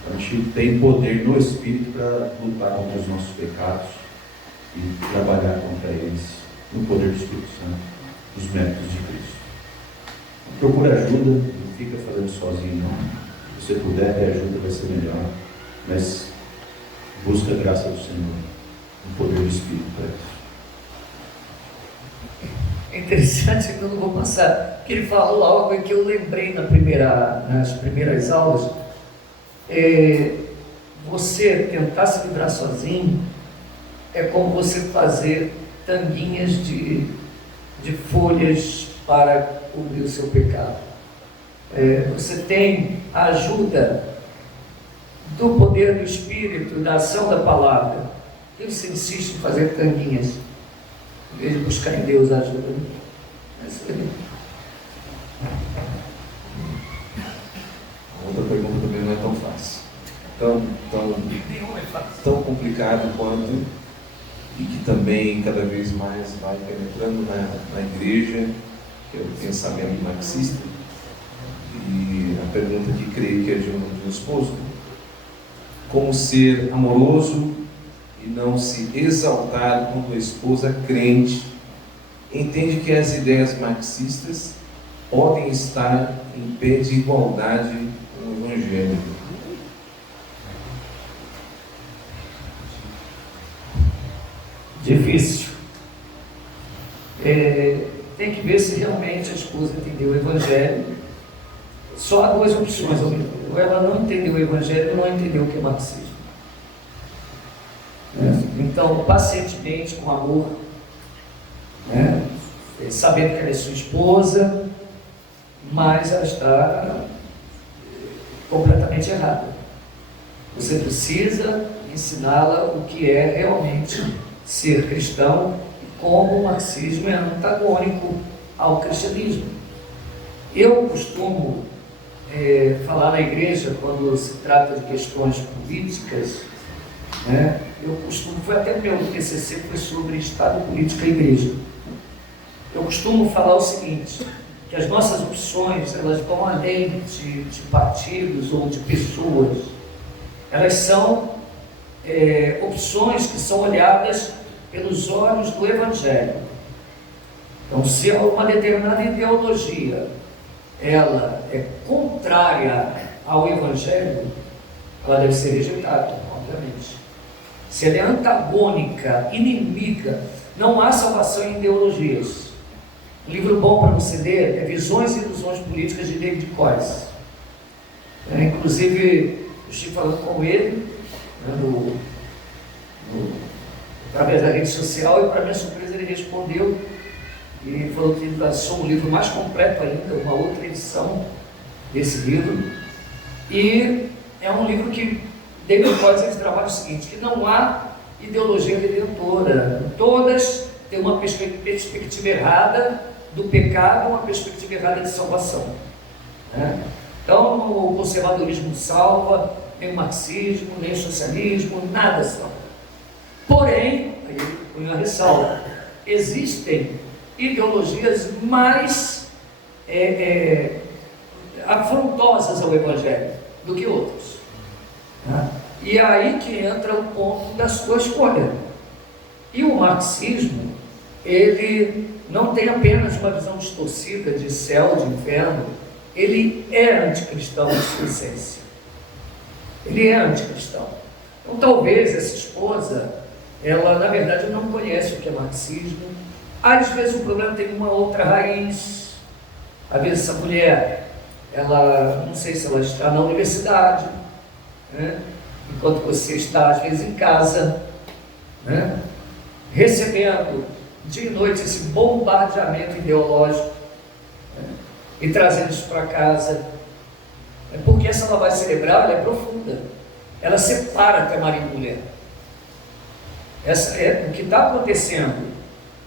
A gente tem poder no Espírito para lutar contra os nossos pecados e trabalhar contra eles no poder do Espírito Santo, os métodos de Cristo. Procura ajuda, não fica fazendo sozinho não. Se você puder ter ajuda vai ser melhor, mas busca a graça do Senhor, o poder do Espírito para isso. É interessante que eu não vou passar, que ele falou algo que eu lembrei nas primeiras aulas. Você tentar se livrar sozinho é como você fazer tanguinhas de folhas para cobrir o seu pecado. Você tem a ajuda do poder do Espírito, da ação da palavra, e você insiste em fazer tanguinhas em vez de buscar em Deus a ajuda. Outra pergunta também não é tão fácil. Tão complicado quanto, e que também cada vez mais vai penetrando na igreja, que é o pensamento marxista. E a pergunta que creio que é de um esposo: como ser amoroso e não se exaltar quando a esposa crente entende que as ideias marxistas podem estar em pé de igualdade com o Evangelho? Difícil. Tem que ver se realmente a esposa entendeu o Evangelho. Só há duas opções: ou ela não entendeu o Evangelho ou não entendeu o que é marxismo. Então, pacientemente, com amor, sabendo que ela é sua esposa, mas ela está completamente errada. Você precisa ensiná-la o que é realmente ser cristão e como o marxismo é antagônico ao cristianismo. Eu costumo falar na igreja, quando se trata de questões políticas, foi até o meu TCC, que foi sobre Estado, Política e Igreja. Eu costumo falar o seguinte, que as nossas opções, elas vão além de partidos ou de pessoas. Elas são opções que são olhadas pelos olhos do Evangelho. Então, se uma determinada ideologia ela é contrária ao Evangelho, ela deve ser rejeitada, obviamente. Se ela é antagônica, inimiga, não há salvação em ideologias. Um livro bom para você ler é Visões e Ilusões Políticas, de David Koyes. Inclusive, eu estive falando com ele através da rede social, e para minha surpresa ele respondeu, e falou que lançou um livro mais completo ainda, uma outra edição desse livro. E é um livro que David Coites trabalha o seguinte, que não há ideologia redentora, todas têm uma perspectiva errada do pecado, uma perspectiva errada de salvação, né? Então, o conservadorismo salva, nem o marxismo, nem o socialismo, nada salva. Porém, aí eu ponho a ressalva, existem ideologias mais afrontosas ao Evangelho do que outras, né? E é aí que entra o ponto da sua escolha. E o marxismo, ele não tem apenas uma visão distorcida de céu, de inferno, ele é anticristão em sua essência. Ele é anticristão. Então, talvez essa esposa, ela na verdade não conhece o que é marxismo. Às vezes o problema tem uma outra raiz. Às vezes essa mulher, ela, não sei se ela está na universidade, né? Enquanto você está às vezes em casa, né? Recebendo dia e noite esse bombardeamento ideológico, né? E trazendo isso para casa. Porque essa lavagem cerebral, ela é profunda. Ela separa até marido e mulher. O que está acontecendo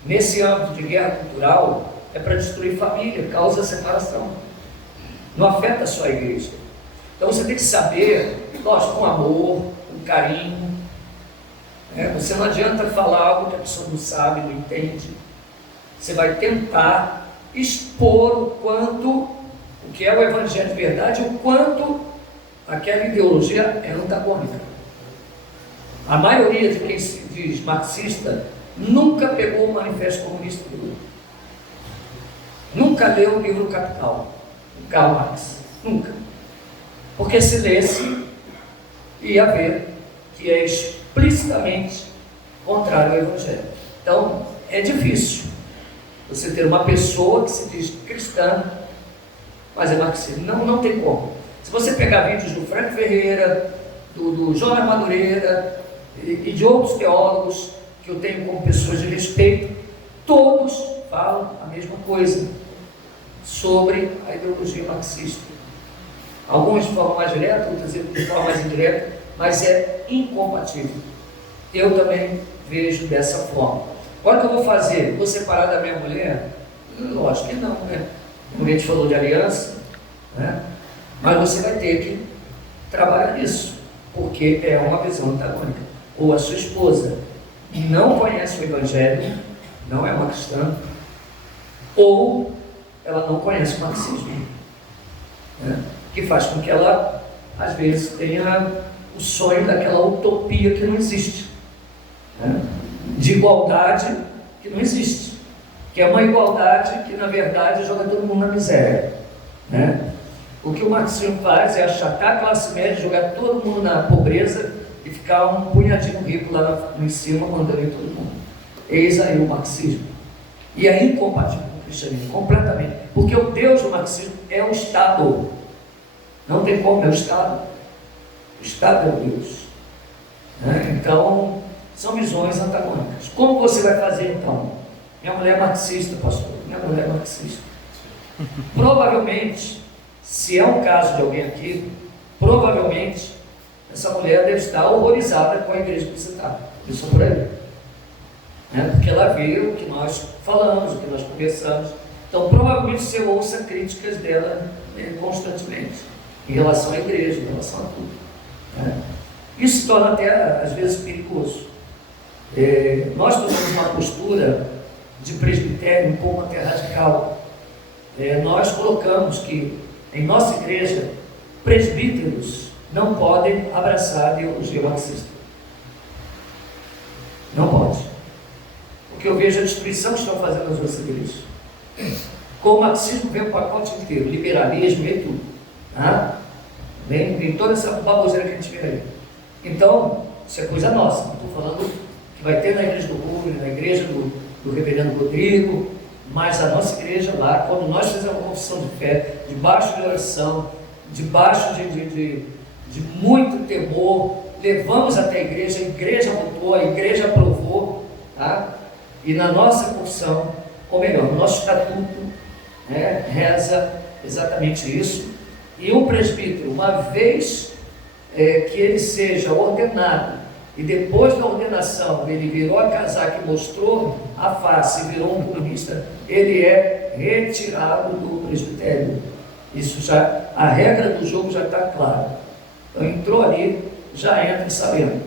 nesse âmbito de guerra cultural é para destruir família, causa separação. Não afeta só a igreja. Então você tem que saber, lógico, com amor, com carinho. Você não adianta falar algo que a pessoa não sabe, não entende. Você vai tentar expor o quanto o que é o Evangelho de verdade, o quanto aquela ideologia é antagônica. A maioria de quem se diz marxista nunca pegou o Manifesto Comunista do Lula. Nunca leu o livro Capital, do Karl Marx. Nunca. Porque se lesse, ia ver que é explicitamente contrário ao Evangelho. Então, é difícil você ter uma pessoa que se diz cristã, mas é marxista. Não tem como. Se você pegar vídeos do Frank Ferreira, do Jonas Madureira e de outros teólogos que eu tenho como pessoas de respeito, todos falam a mesma coisa sobre a ideologia marxista. Alguns de forma mais direta, outros de forma mais indireta, mas é incompatível. Eu também vejo dessa forma. Agora o que eu vou fazer? Vou separar da minha mulher? Lógico que não, né? Como a gente falou de aliança, né? Mas você vai ter que trabalhar nisso, porque é uma visão antagônica. Ou a sua esposa não conhece o Evangelho, não é uma cristã, ou ela não conhece o marxismo, né? Que faz com que ela, às vezes, tenha o sonho daquela utopia que não existe, né? De igualdade que não existe, que é uma igualdade que, na verdade, joga todo mundo na miséria, né? O que o marxismo faz é achatar a classe média, jogar todo mundo na pobreza e ficar um punhadinho rico lá em cima, mandando em todo mundo. Eis aí o marxismo. E é incompatível com o cristianismo, completamente. Porque o Deus do marxismo é o Estado. Não tem como, é o Estado. O Estado é o Deus, né? Então, são visões antagônicas. Como você vai fazer então? Minha mulher é marxista, pastor. Minha mulher é marxista. Provavelmente, se é um caso de alguém aqui, provavelmente essa mulher deve estar horrorizada com a igreja que você está. Isso por aí, né? Porque ela vê o que nós falamos, o que nós conversamos. Então, provavelmente você ouça críticas dela constantemente em relação à igreja, em relação a tudo, né? Isso se torna até, às vezes, perigoso. Nós tomamos uma postura de presbitério um pouco até radical. Nós colocamos que em nossa igreja presbíteros não podem abraçar a ideologia marxista. Não pode. Porque eu vejo a destruição que estão fazendo nas nossas igrejas. Com o marxismo vem o pacote inteiro, liberalismo e tudo, tá? Vem toda essa baboseira que a gente vê aí. Então, isso é coisa nossa. Não estou falando que vai ter na igreja do Rubens, na igreja do reverendo Rodrigo, mas a nossa igreja lá, quando nós fizemos uma confissão de fé, debaixo de oração, debaixo de muito temor, levamos até a igreja votou, a igreja aprovou, tá? E na nossa confissão, ou melhor, o nosso estatuto, né, reza exatamente isso. E um presbítero, uma vez que ele seja ordenado, e depois da ordenação ele virou a casaca e mostrou a face, virou um comunista, ele é retirado do presbitério. Isso já, a regra do jogo já está clara. Então entrou ali, já entra sabendo.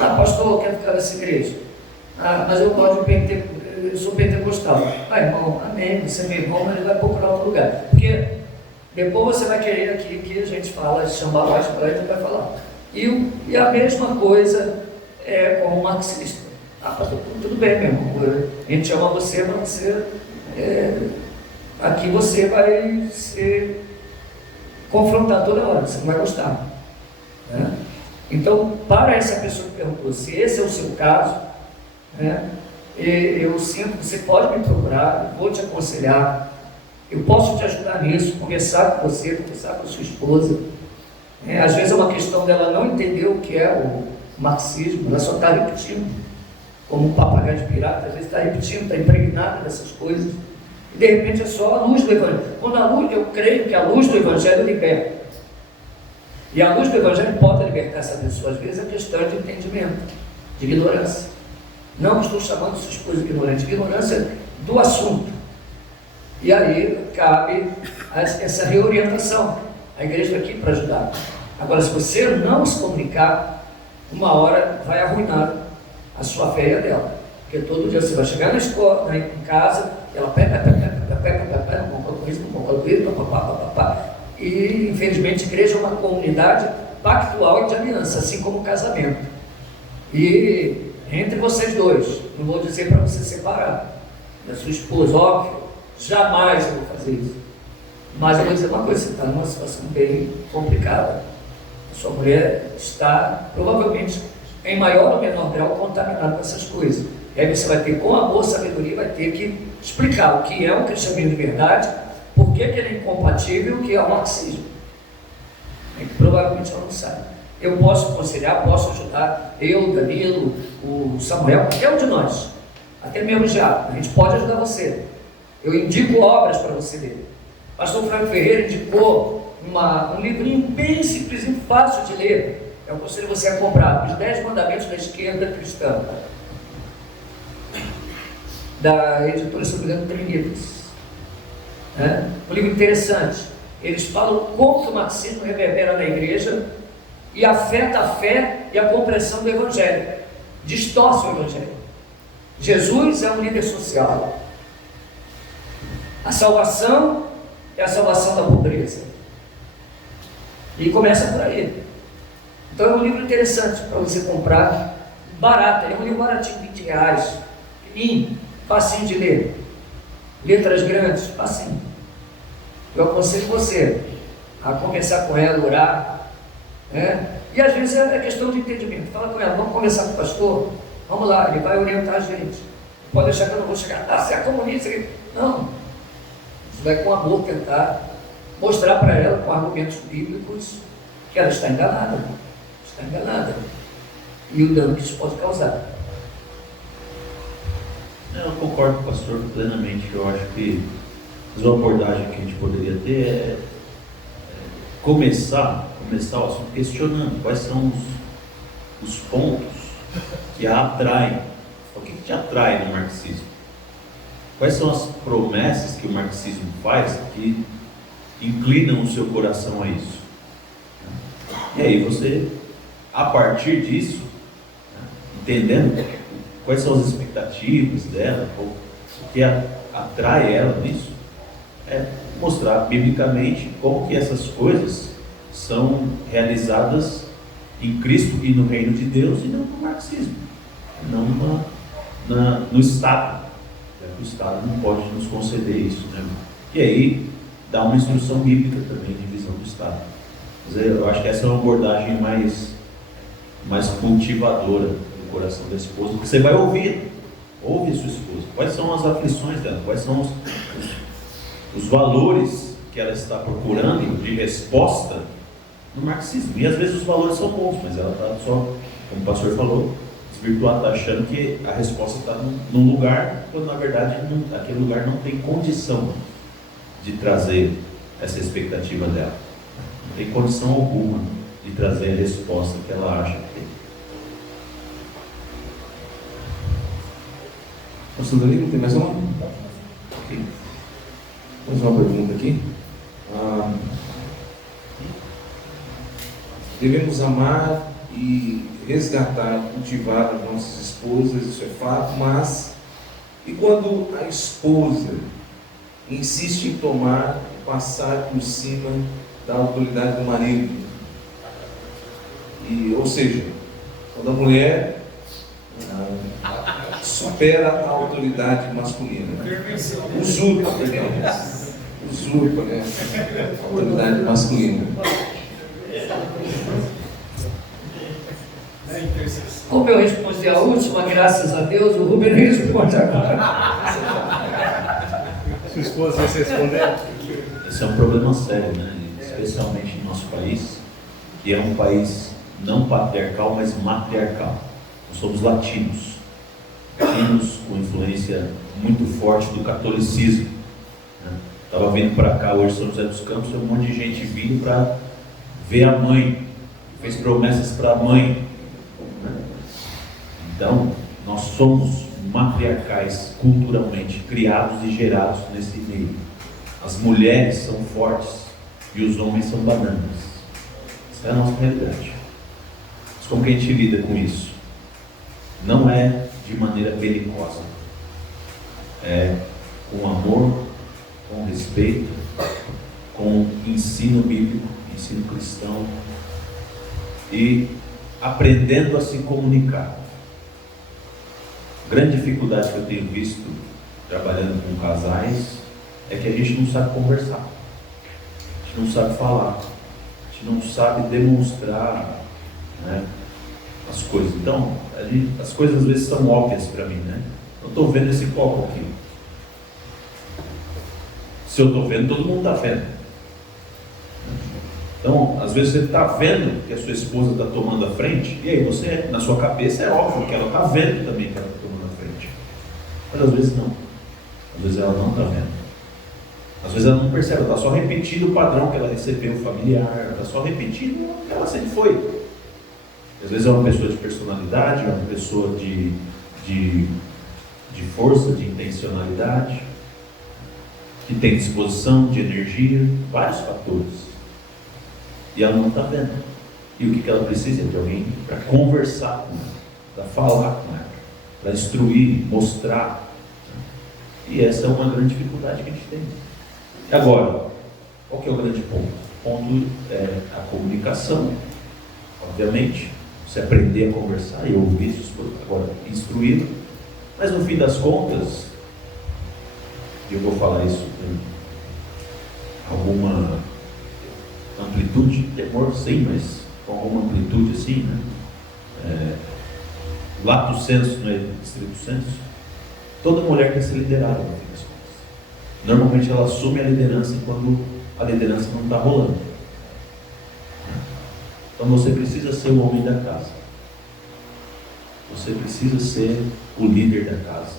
Ah, pastor, eu quero ficar nessa igreja. Ah, mas eu gosto de eu sou pentecostal. Ah, irmão, amém, você é meu irmão, mas ele vai procurar outro lugar. Porque depois você vai querer aqui que a gente fala, chamar mais para ele, vai falar. E a mesma coisa é com o marxista. Ah, pastor, tudo bem, meu irmão, a gente chama você, mas você, aqui você vai ser confrontado toda hora, você não vai gostar. Né? Então, para essa pessoa que perguntou se esse é o seu caso, né, eu sinto, você pode me procurar, eu vou te aconselhar, eu posso te ajudar nisso, conversar com você, conversar com a sua esposa. Às vezes é uma questão dela não entender o que é o marxismo, ela só está repetindo, como um papagaio de pirata, às vezes está repetindo, está impregnada dessas coisas, e de repente é só a luz do Evangelho. Quando a luz, eu creio que a luz do Evangelho liberta. E a luz do Evangelho pode libertar essa pessoa, às vezes é questão de entendimento, de ignorância. Não estou chamando sua esposa de ignorante, ignorância do assunto. E aí cabe essa reorientação. A igreja está aqui para ajudar. Agora, se você não se comunicar, uma hora vai arruinar a sua fé e a dela. Porque todo dia você vai chegar na escola, em casa, e ela não concordo com isso, papapá. E, infelizmente, a igreja é uma comunidade pactual e de aliança, assim como o casamento. E entre vocês dois, não vou dizer para você separar da sua esposa, óbvio, jamais eu vou fazer isso. Mas eu vou dizer uma coisa, você está numa situação bem complicada. A sua mulher está, provavelmente, em maior ou menor grau, contaminada com essas coisas. E aí você vai ter, com amor, sabedoria, vai ter que explicar o que é um cristianismo de verdade, por que ele é incompatível e o que é o marxismo. É que provavelmente ela não sabe. Eu posso aconselhar, posso ajudar, eu, Danilo, o Samuel, qualquer um de nós, até mesmo já, a gente pode ajudar você. Eu indico obras para você ler. Pastor Franco Ferreira indicou um livrinho bem simplesinho, fácil de ler. Eu aconselho você a comprar Os 10 Mandamentos da Esquerda Cristã, da editora, se não me engano, Trinitas. Um livro interessante. Eles falam como que o marxismo reverbera na igreja e afeta a fé e a compreensão do Evangelho, distorce o Evangelho. Jesus é um líder social. A salvação é a salvação da pobreza. E começa por aí. Então é um livro interessante para você comprar, barato, é um livro baratinho, R$20, pequenininho, facinho de ler. Letras grandes, facinho. Eu aconselho você a conversar com ela, orar, né? E às vezes é questão de entendimento. Fala com ela, vamos conversar com o pastor, vamos lá, ele vai orientar a gente. Pode deixar que eu não vou chegar, você é comunista. Não. Você vai com amor tentar mostrar para ela, com argumentos bíblicos, que ela está enganada. Está enganada. E o dano que isso pode causar. Eu concordo com o pastor plenamente. Eu acho que uma abordagem que a gente poderia ter é começar o assunto questionando quais são os pontos que a atraem. O que te atrai no marxismo? Quais são as promessas que o marxismo faz que inclinam o seu coração a isso? E aí você, a partir disso, entendendo quais são as expectativas dela, o que atrai ela nisso, é mostrar biblicamente como que essas coisas são realizadas em Cristo e no reino de Deus e não no marxismo, não no Estado. O Estado não pode nos conceder isso, né? E aí dá uma instrução bíblica também de visão do Estado. Mas eu acho que essa é uma abordagem mais cultivadora do coração da esposa, porque você vai ouve a sua esposa, quais são as aflições dela, quais são os valores que ela está procurando de resposta no marxismo. E às vezes os valores são bons, mas ela está só, como o pastor falou, desvirtuar, está achando que a resposta está num lugar, quando na verdade aquele lugar não tem condição de trazer essa expectativa dela. Não tem condição alguma de trazer a resposta que ela acha que tem. Pastor Danilo, tem mais uma? Ok. Mais uma pergunta aqui. Devemos amar e resgatar, cultivar as nossas esposas, isso é fato, mas e quando a esposa insiste em tomar e passar por cima da autoridade do marido? Ou seja, quando a mulher supera a autoridade masculina, usurpa, né? A autoridade masculina. Como eu respondi a última, graças a Deus, o Rubem responde agora. Sua esposa vai responder? Esse é um problema sério, né? Especialmente no nosso país, que é um país não patriarcal, mas matriarcal. Nós somos latinos com influência muito forte do catolicismo. Estava vindo para cá hoje, São José dos Campos, um monte de gente vindo para ver a mãe, fez promessas para a mãe. Então, nós somos matriarcais culturalmente, criados e gerados nesse meio. As mulheres são fortes e os homens são bananas. Essa é a nossa realidade. Mas como que a gente lida com isso? Não é de maneira belicosa. É com amor, com respeito, com ensino bíblico, ensino cristão e aprendendo a se comunicar. A grande dificuldade que eu tenho visto trabalhando com casais é que a gente não sabe conversar, a gente não sabe falar, a gente não sabe demonstrar, né, as coisas. Então, as coisas às vezes são óbvias para mim, né? Eu estou vendo esse copo aqui. Se eu estou vendo, todo mundo está vendo. Então, às vezes você está vendo que a sua esposa está tomando a frente, e aí você, na sua cabeça, é óbvio que ela está vendo também que ela está tomando a frente. Mas às vezes não. Às vezes ela não está vendo. Às vezes ela não percebe, ela está só repetindo o padrão que ela recebeu familiar, ela está só repetindo o que ela sempre foi. Às vezes é uma pessoa de personalidade, é uma pessoa de força, de intencionalidade, que tem disposição, de energia, vários fatores. E ela não está vendo. E o que ela precisa? De alguém para conversar com ela, para falar com ela, para instruir, mostrar. E essa é uma grande dificuldade que a gente tem. E agora, qual que é o grande ponto? O ponto é a comunicação, obviamente. Você aprender a conversar e ouvir, agora instruir. Mas no fim das contas, e eu vou falar isso com alguma amplitude, temor sim, mas com alguma amplitude assim, né? Lato sensu, não é estrito sensu. Toda mulher quer ser liderada no fim das contas. Normalmente ela assume a liderança quando a liderança não está rolando. Então você precisa ser o homem da casa. Você precisa ser o líder da casa,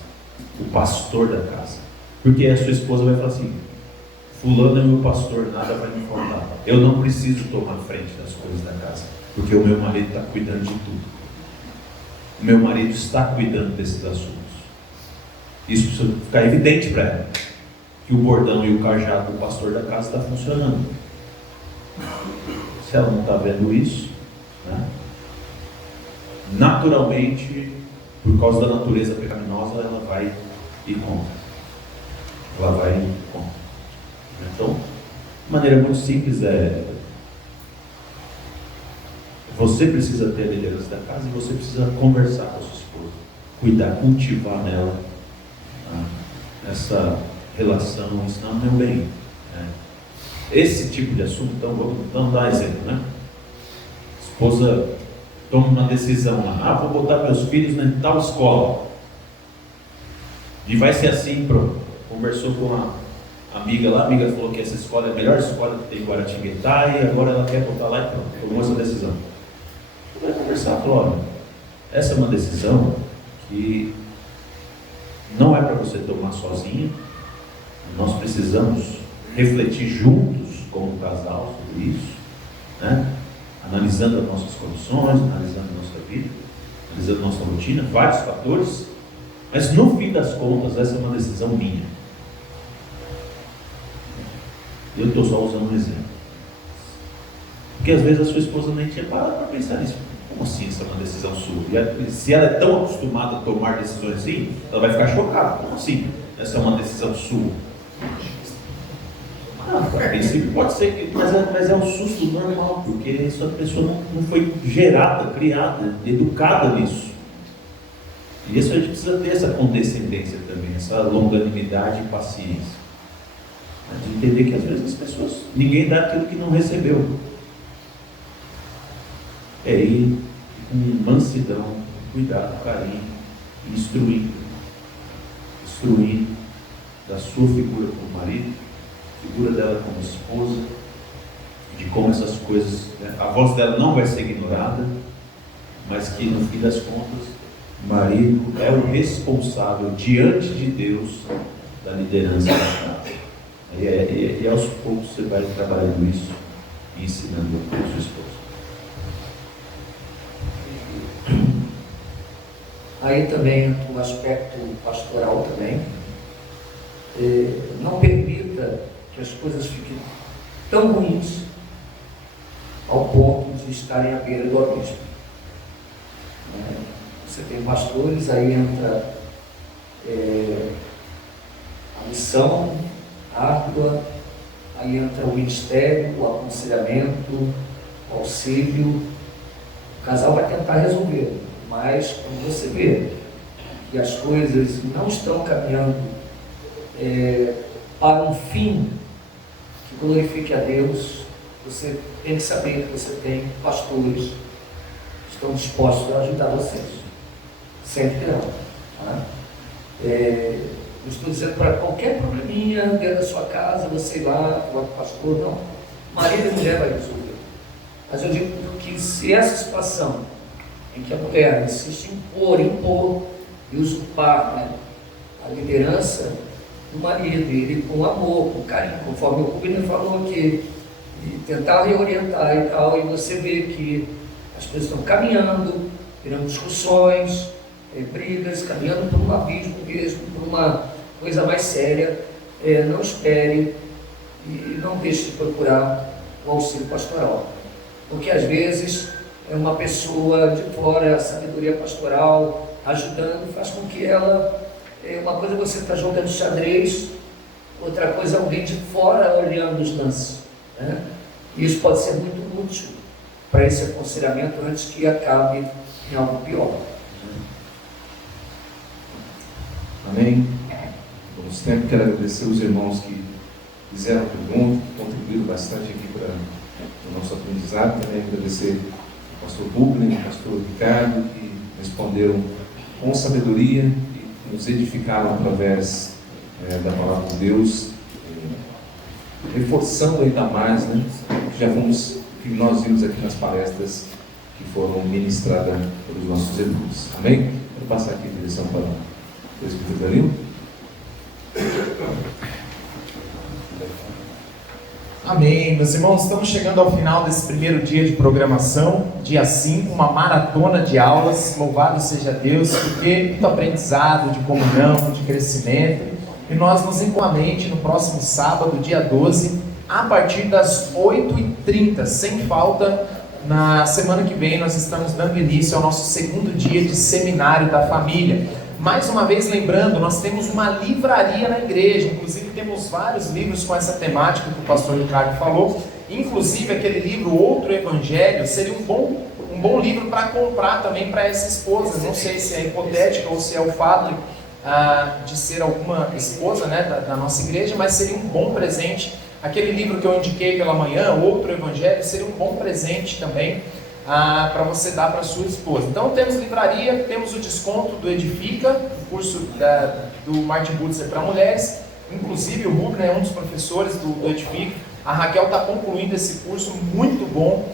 o pastor da casa. Porque a sua esposa vai falar assim: fulano é meu pastor, nada vai me faltar. Eu não preciso tomar frente das coisas da casa, porque o meu marido está cuidando de tudo. O meu marido está cuidando desses assuntos. Isso precisa ficar evidente para ela, que o bordão e o cajado do pastor da casa está funcionando. Se ela não está vendo isso, né, naturalmente, por causa da natureza pecaminosa, ela vai ir contra. Ela vai ir contra. Então, de maneira muito simples, você precisa ter a liderança da casa e você precisa conversar com a sua esposa, cuidar, cultivar nela essa relação, ensinar o meu bem. Né? Esse tipo de assunto, então vamos dar exemplo, né? A esposa toma uma decisão lá, vou botar meus filhos em tal escola, e vai ser assim, pronto. Conversou com uma amiga lá, a amiga falou que essa escola é a melhor escola que tem em Guaratinguetá, e agora ela quer botar lá e pronto, tomou essa decisão. Vai conversar, falou: olha, Essa é uma decisão que não é para você tomar sozinho. Nós precisamos refletir juntos como casal sobre isso, né? Analisando as nossas condições, analisando a nossa vida, analisando a nossa rotina, vários fatores, mas no fim das contas essa é uma decisão minha. Eu estou só usando um exemplo, porque às vezes a sua esposa nem tinha parado para pensar nisso. Como assim essa é uma decisão sua? E se ela é tão acostumada a tomar decisões assim, ela vai ficar chocada. Como assim essa é uma decisão sua? A princípio pode ser, mas é um susto normal, porque essa pessoa não foi gerada, criada, educada nisso. E isso a gente precisa ter essa condescendência também, essa longanimidade e paciência. De entender que às vezes as pessoas, ninguém dá aquilo que não recebeu. É ir com mansidão, cuidado, carinho, instruindo da sua figura como marido, figura dela como esposa, de como essas coisas, né? A voz dela não vai ser ignorada, mas que no fim das contas, o marido é o responsável diante de Deus da liderança da casa. E aos poucos você vai trabalhando isso e ensinando a sua esposa. Aí também entra um aspecto pastoral também. Não permita que as coisas fiquem tão ruins ao ponto de estarem à beira do abismo. Você tem pastores, aí entra a missão árdua, aí entra o ministério, o aconselhamento, o auxílio. O casal vai tentar resolver, mas quando você vê que as coisas não estão caminhando para um fim que glorifique a Deus, você tem que saber que você tem pastores que estão dispostos a ajudar vocês. Sempre terão. Tá? Não estou dizendo para qualquer probleminha dentro da sua casa, você ir lá, falar com o pastor, não. Marido e mulher vai resolver. Mas eu digo que se essa situação em que a mulher insiste em impor e usurpar, né, a liderança do marido, ele com amor, com carinho, conforme o Rubens falou aqui, e tentar reorientar e tal, e você vê que as coisas estão caminhando, terão discussões, brigas, caminhando por um abismo mesmo, por uma coisa mais séria, não espere e não deixe de procurar o auxílio pastoral. Porque às vezes uma pessoa de fora, a sabedoria pastoral, ajudando, faz com que ela, uma coisa você está jogando xadrez, outra coisa alguém de fora olhando os lances. Né? E isso pode ser muito útil para esse aconselhamento antes que acabe em algo pior. Amém? Vamos sempre quero agradecer os irmãos que fizeram perguntas, que contribuíram bastante aqui para o nosso aprendizado. Também agradecer ao pastor Rubens, ao pastor Ricardo, que responderam com sabedoria e nos edificaram através da palavra de Deus, reforçando ainda mais, né, que nós vimos aqui nas palestras que foram ministradas pelos nossos irmãos. Amém? Vou passar aqui a direção para o presbítero Danilo. Amém, meus irmãos, estamos chegando ao final desse primeiro dia de programação, dia 5, uma maratona de aulas. Louvado seja Deus, porque muito aprendizado, de comunhão, de crescimento. E nós nos encontramos no próximo sábado, dia 12, a partir das 8h30, sem falta. Na semana que vem nós estamos dando início ao nosso segundo dia de seminário da família. Mais uma vez lembrando, nós temos uma livraria na igreja, inclusive temos vários livros com essa temática que o pastor Ricardo falou, inclusive aquele livro Outro Evangelho seria um bom livro para comprar também para essa esposa. Não sei se é hipotético ou se é o fato de ser alguma esposa, né, da nossa igreja, mas seria um bom presente. Aquele livro que eu indiquei pela manhã, Outro Evangelho, seria um bom presente também para você dar para sua esposa. Então temos livraria, temos o desconto do Edifica, o curso do Martin Butzer para mulheres. Inclusive o Rubens é um dos professores do Edifica. A Raquel está concluindo esse curso muito bom.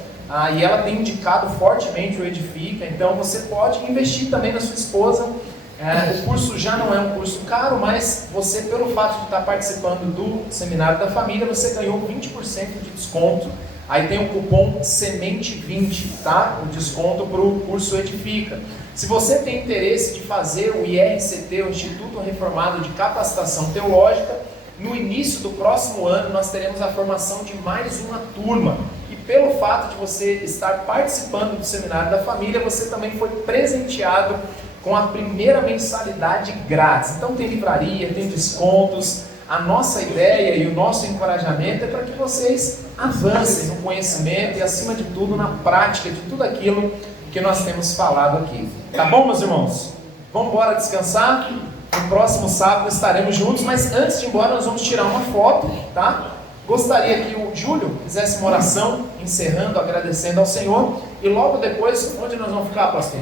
e ela tem indicado fortemente o Edifica, então você pode investir também na sua esposa. O curso já não é um curso caro, mas você, pelo fato de estar participando do Seminário da Família, você ganhou 20% de desconto. Aí tem o cupom SEMENTE20, tá? O desconto para o curso Edifica. Se você tem interesse de fazer o IRCT, o Instituto Reformado de Capacitação Teológica, no início do próximo ano nós teremos a formação de mais uma turma. E pelo fato de você estar participando do Seminário da Família, você também foi presenteado com a primeira mensalidade grátis. Então tem livraria, tem descontos. A nossa ideia e o nosso encorajamento é para que vocês avancem no conhecimento e, acima de tudo, na prática de tudo aquilo que nós temos falado aqui. Tá bom, meus irmãos? Vamos embora descansar? No próximo sábado estaremos juntos, mas antes de ir embora nós vamos tirar uma foto, tá? Gostaria que o Júlio fizesse uma oração, encerrando, agradecendo ao Senhor, e logo depois, onde nós vamos ficar, pastor?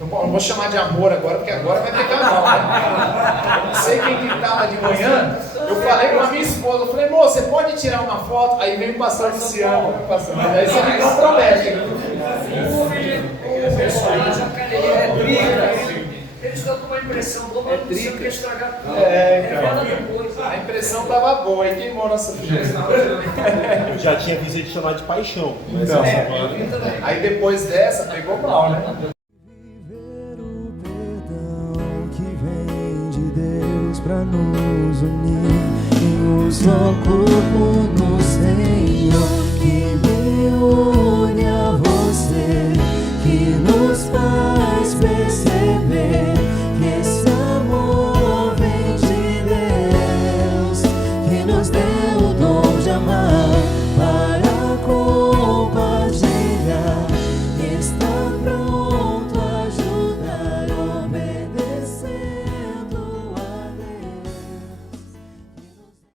Eu não vou chamar de amor agora, porque agora vai pegar mal, né? Eu não sei quem que estava de manhã, eu falei com a minha esposa, eu falei, moça, você pode tirar uma foto? Aí vem o pastor Luciano, pastor, mas aí você me compromete. Eles estão com uma impressão boa, não sei o que estragar tudo. A impressão estava boa, e queimou nossa vida. Eu já tinha visto ele chamar de paixão. Mas Então, aí depois dessa, pegou mal, né? Viver o perdão que vem de Deus pra nos unir em um só corpo.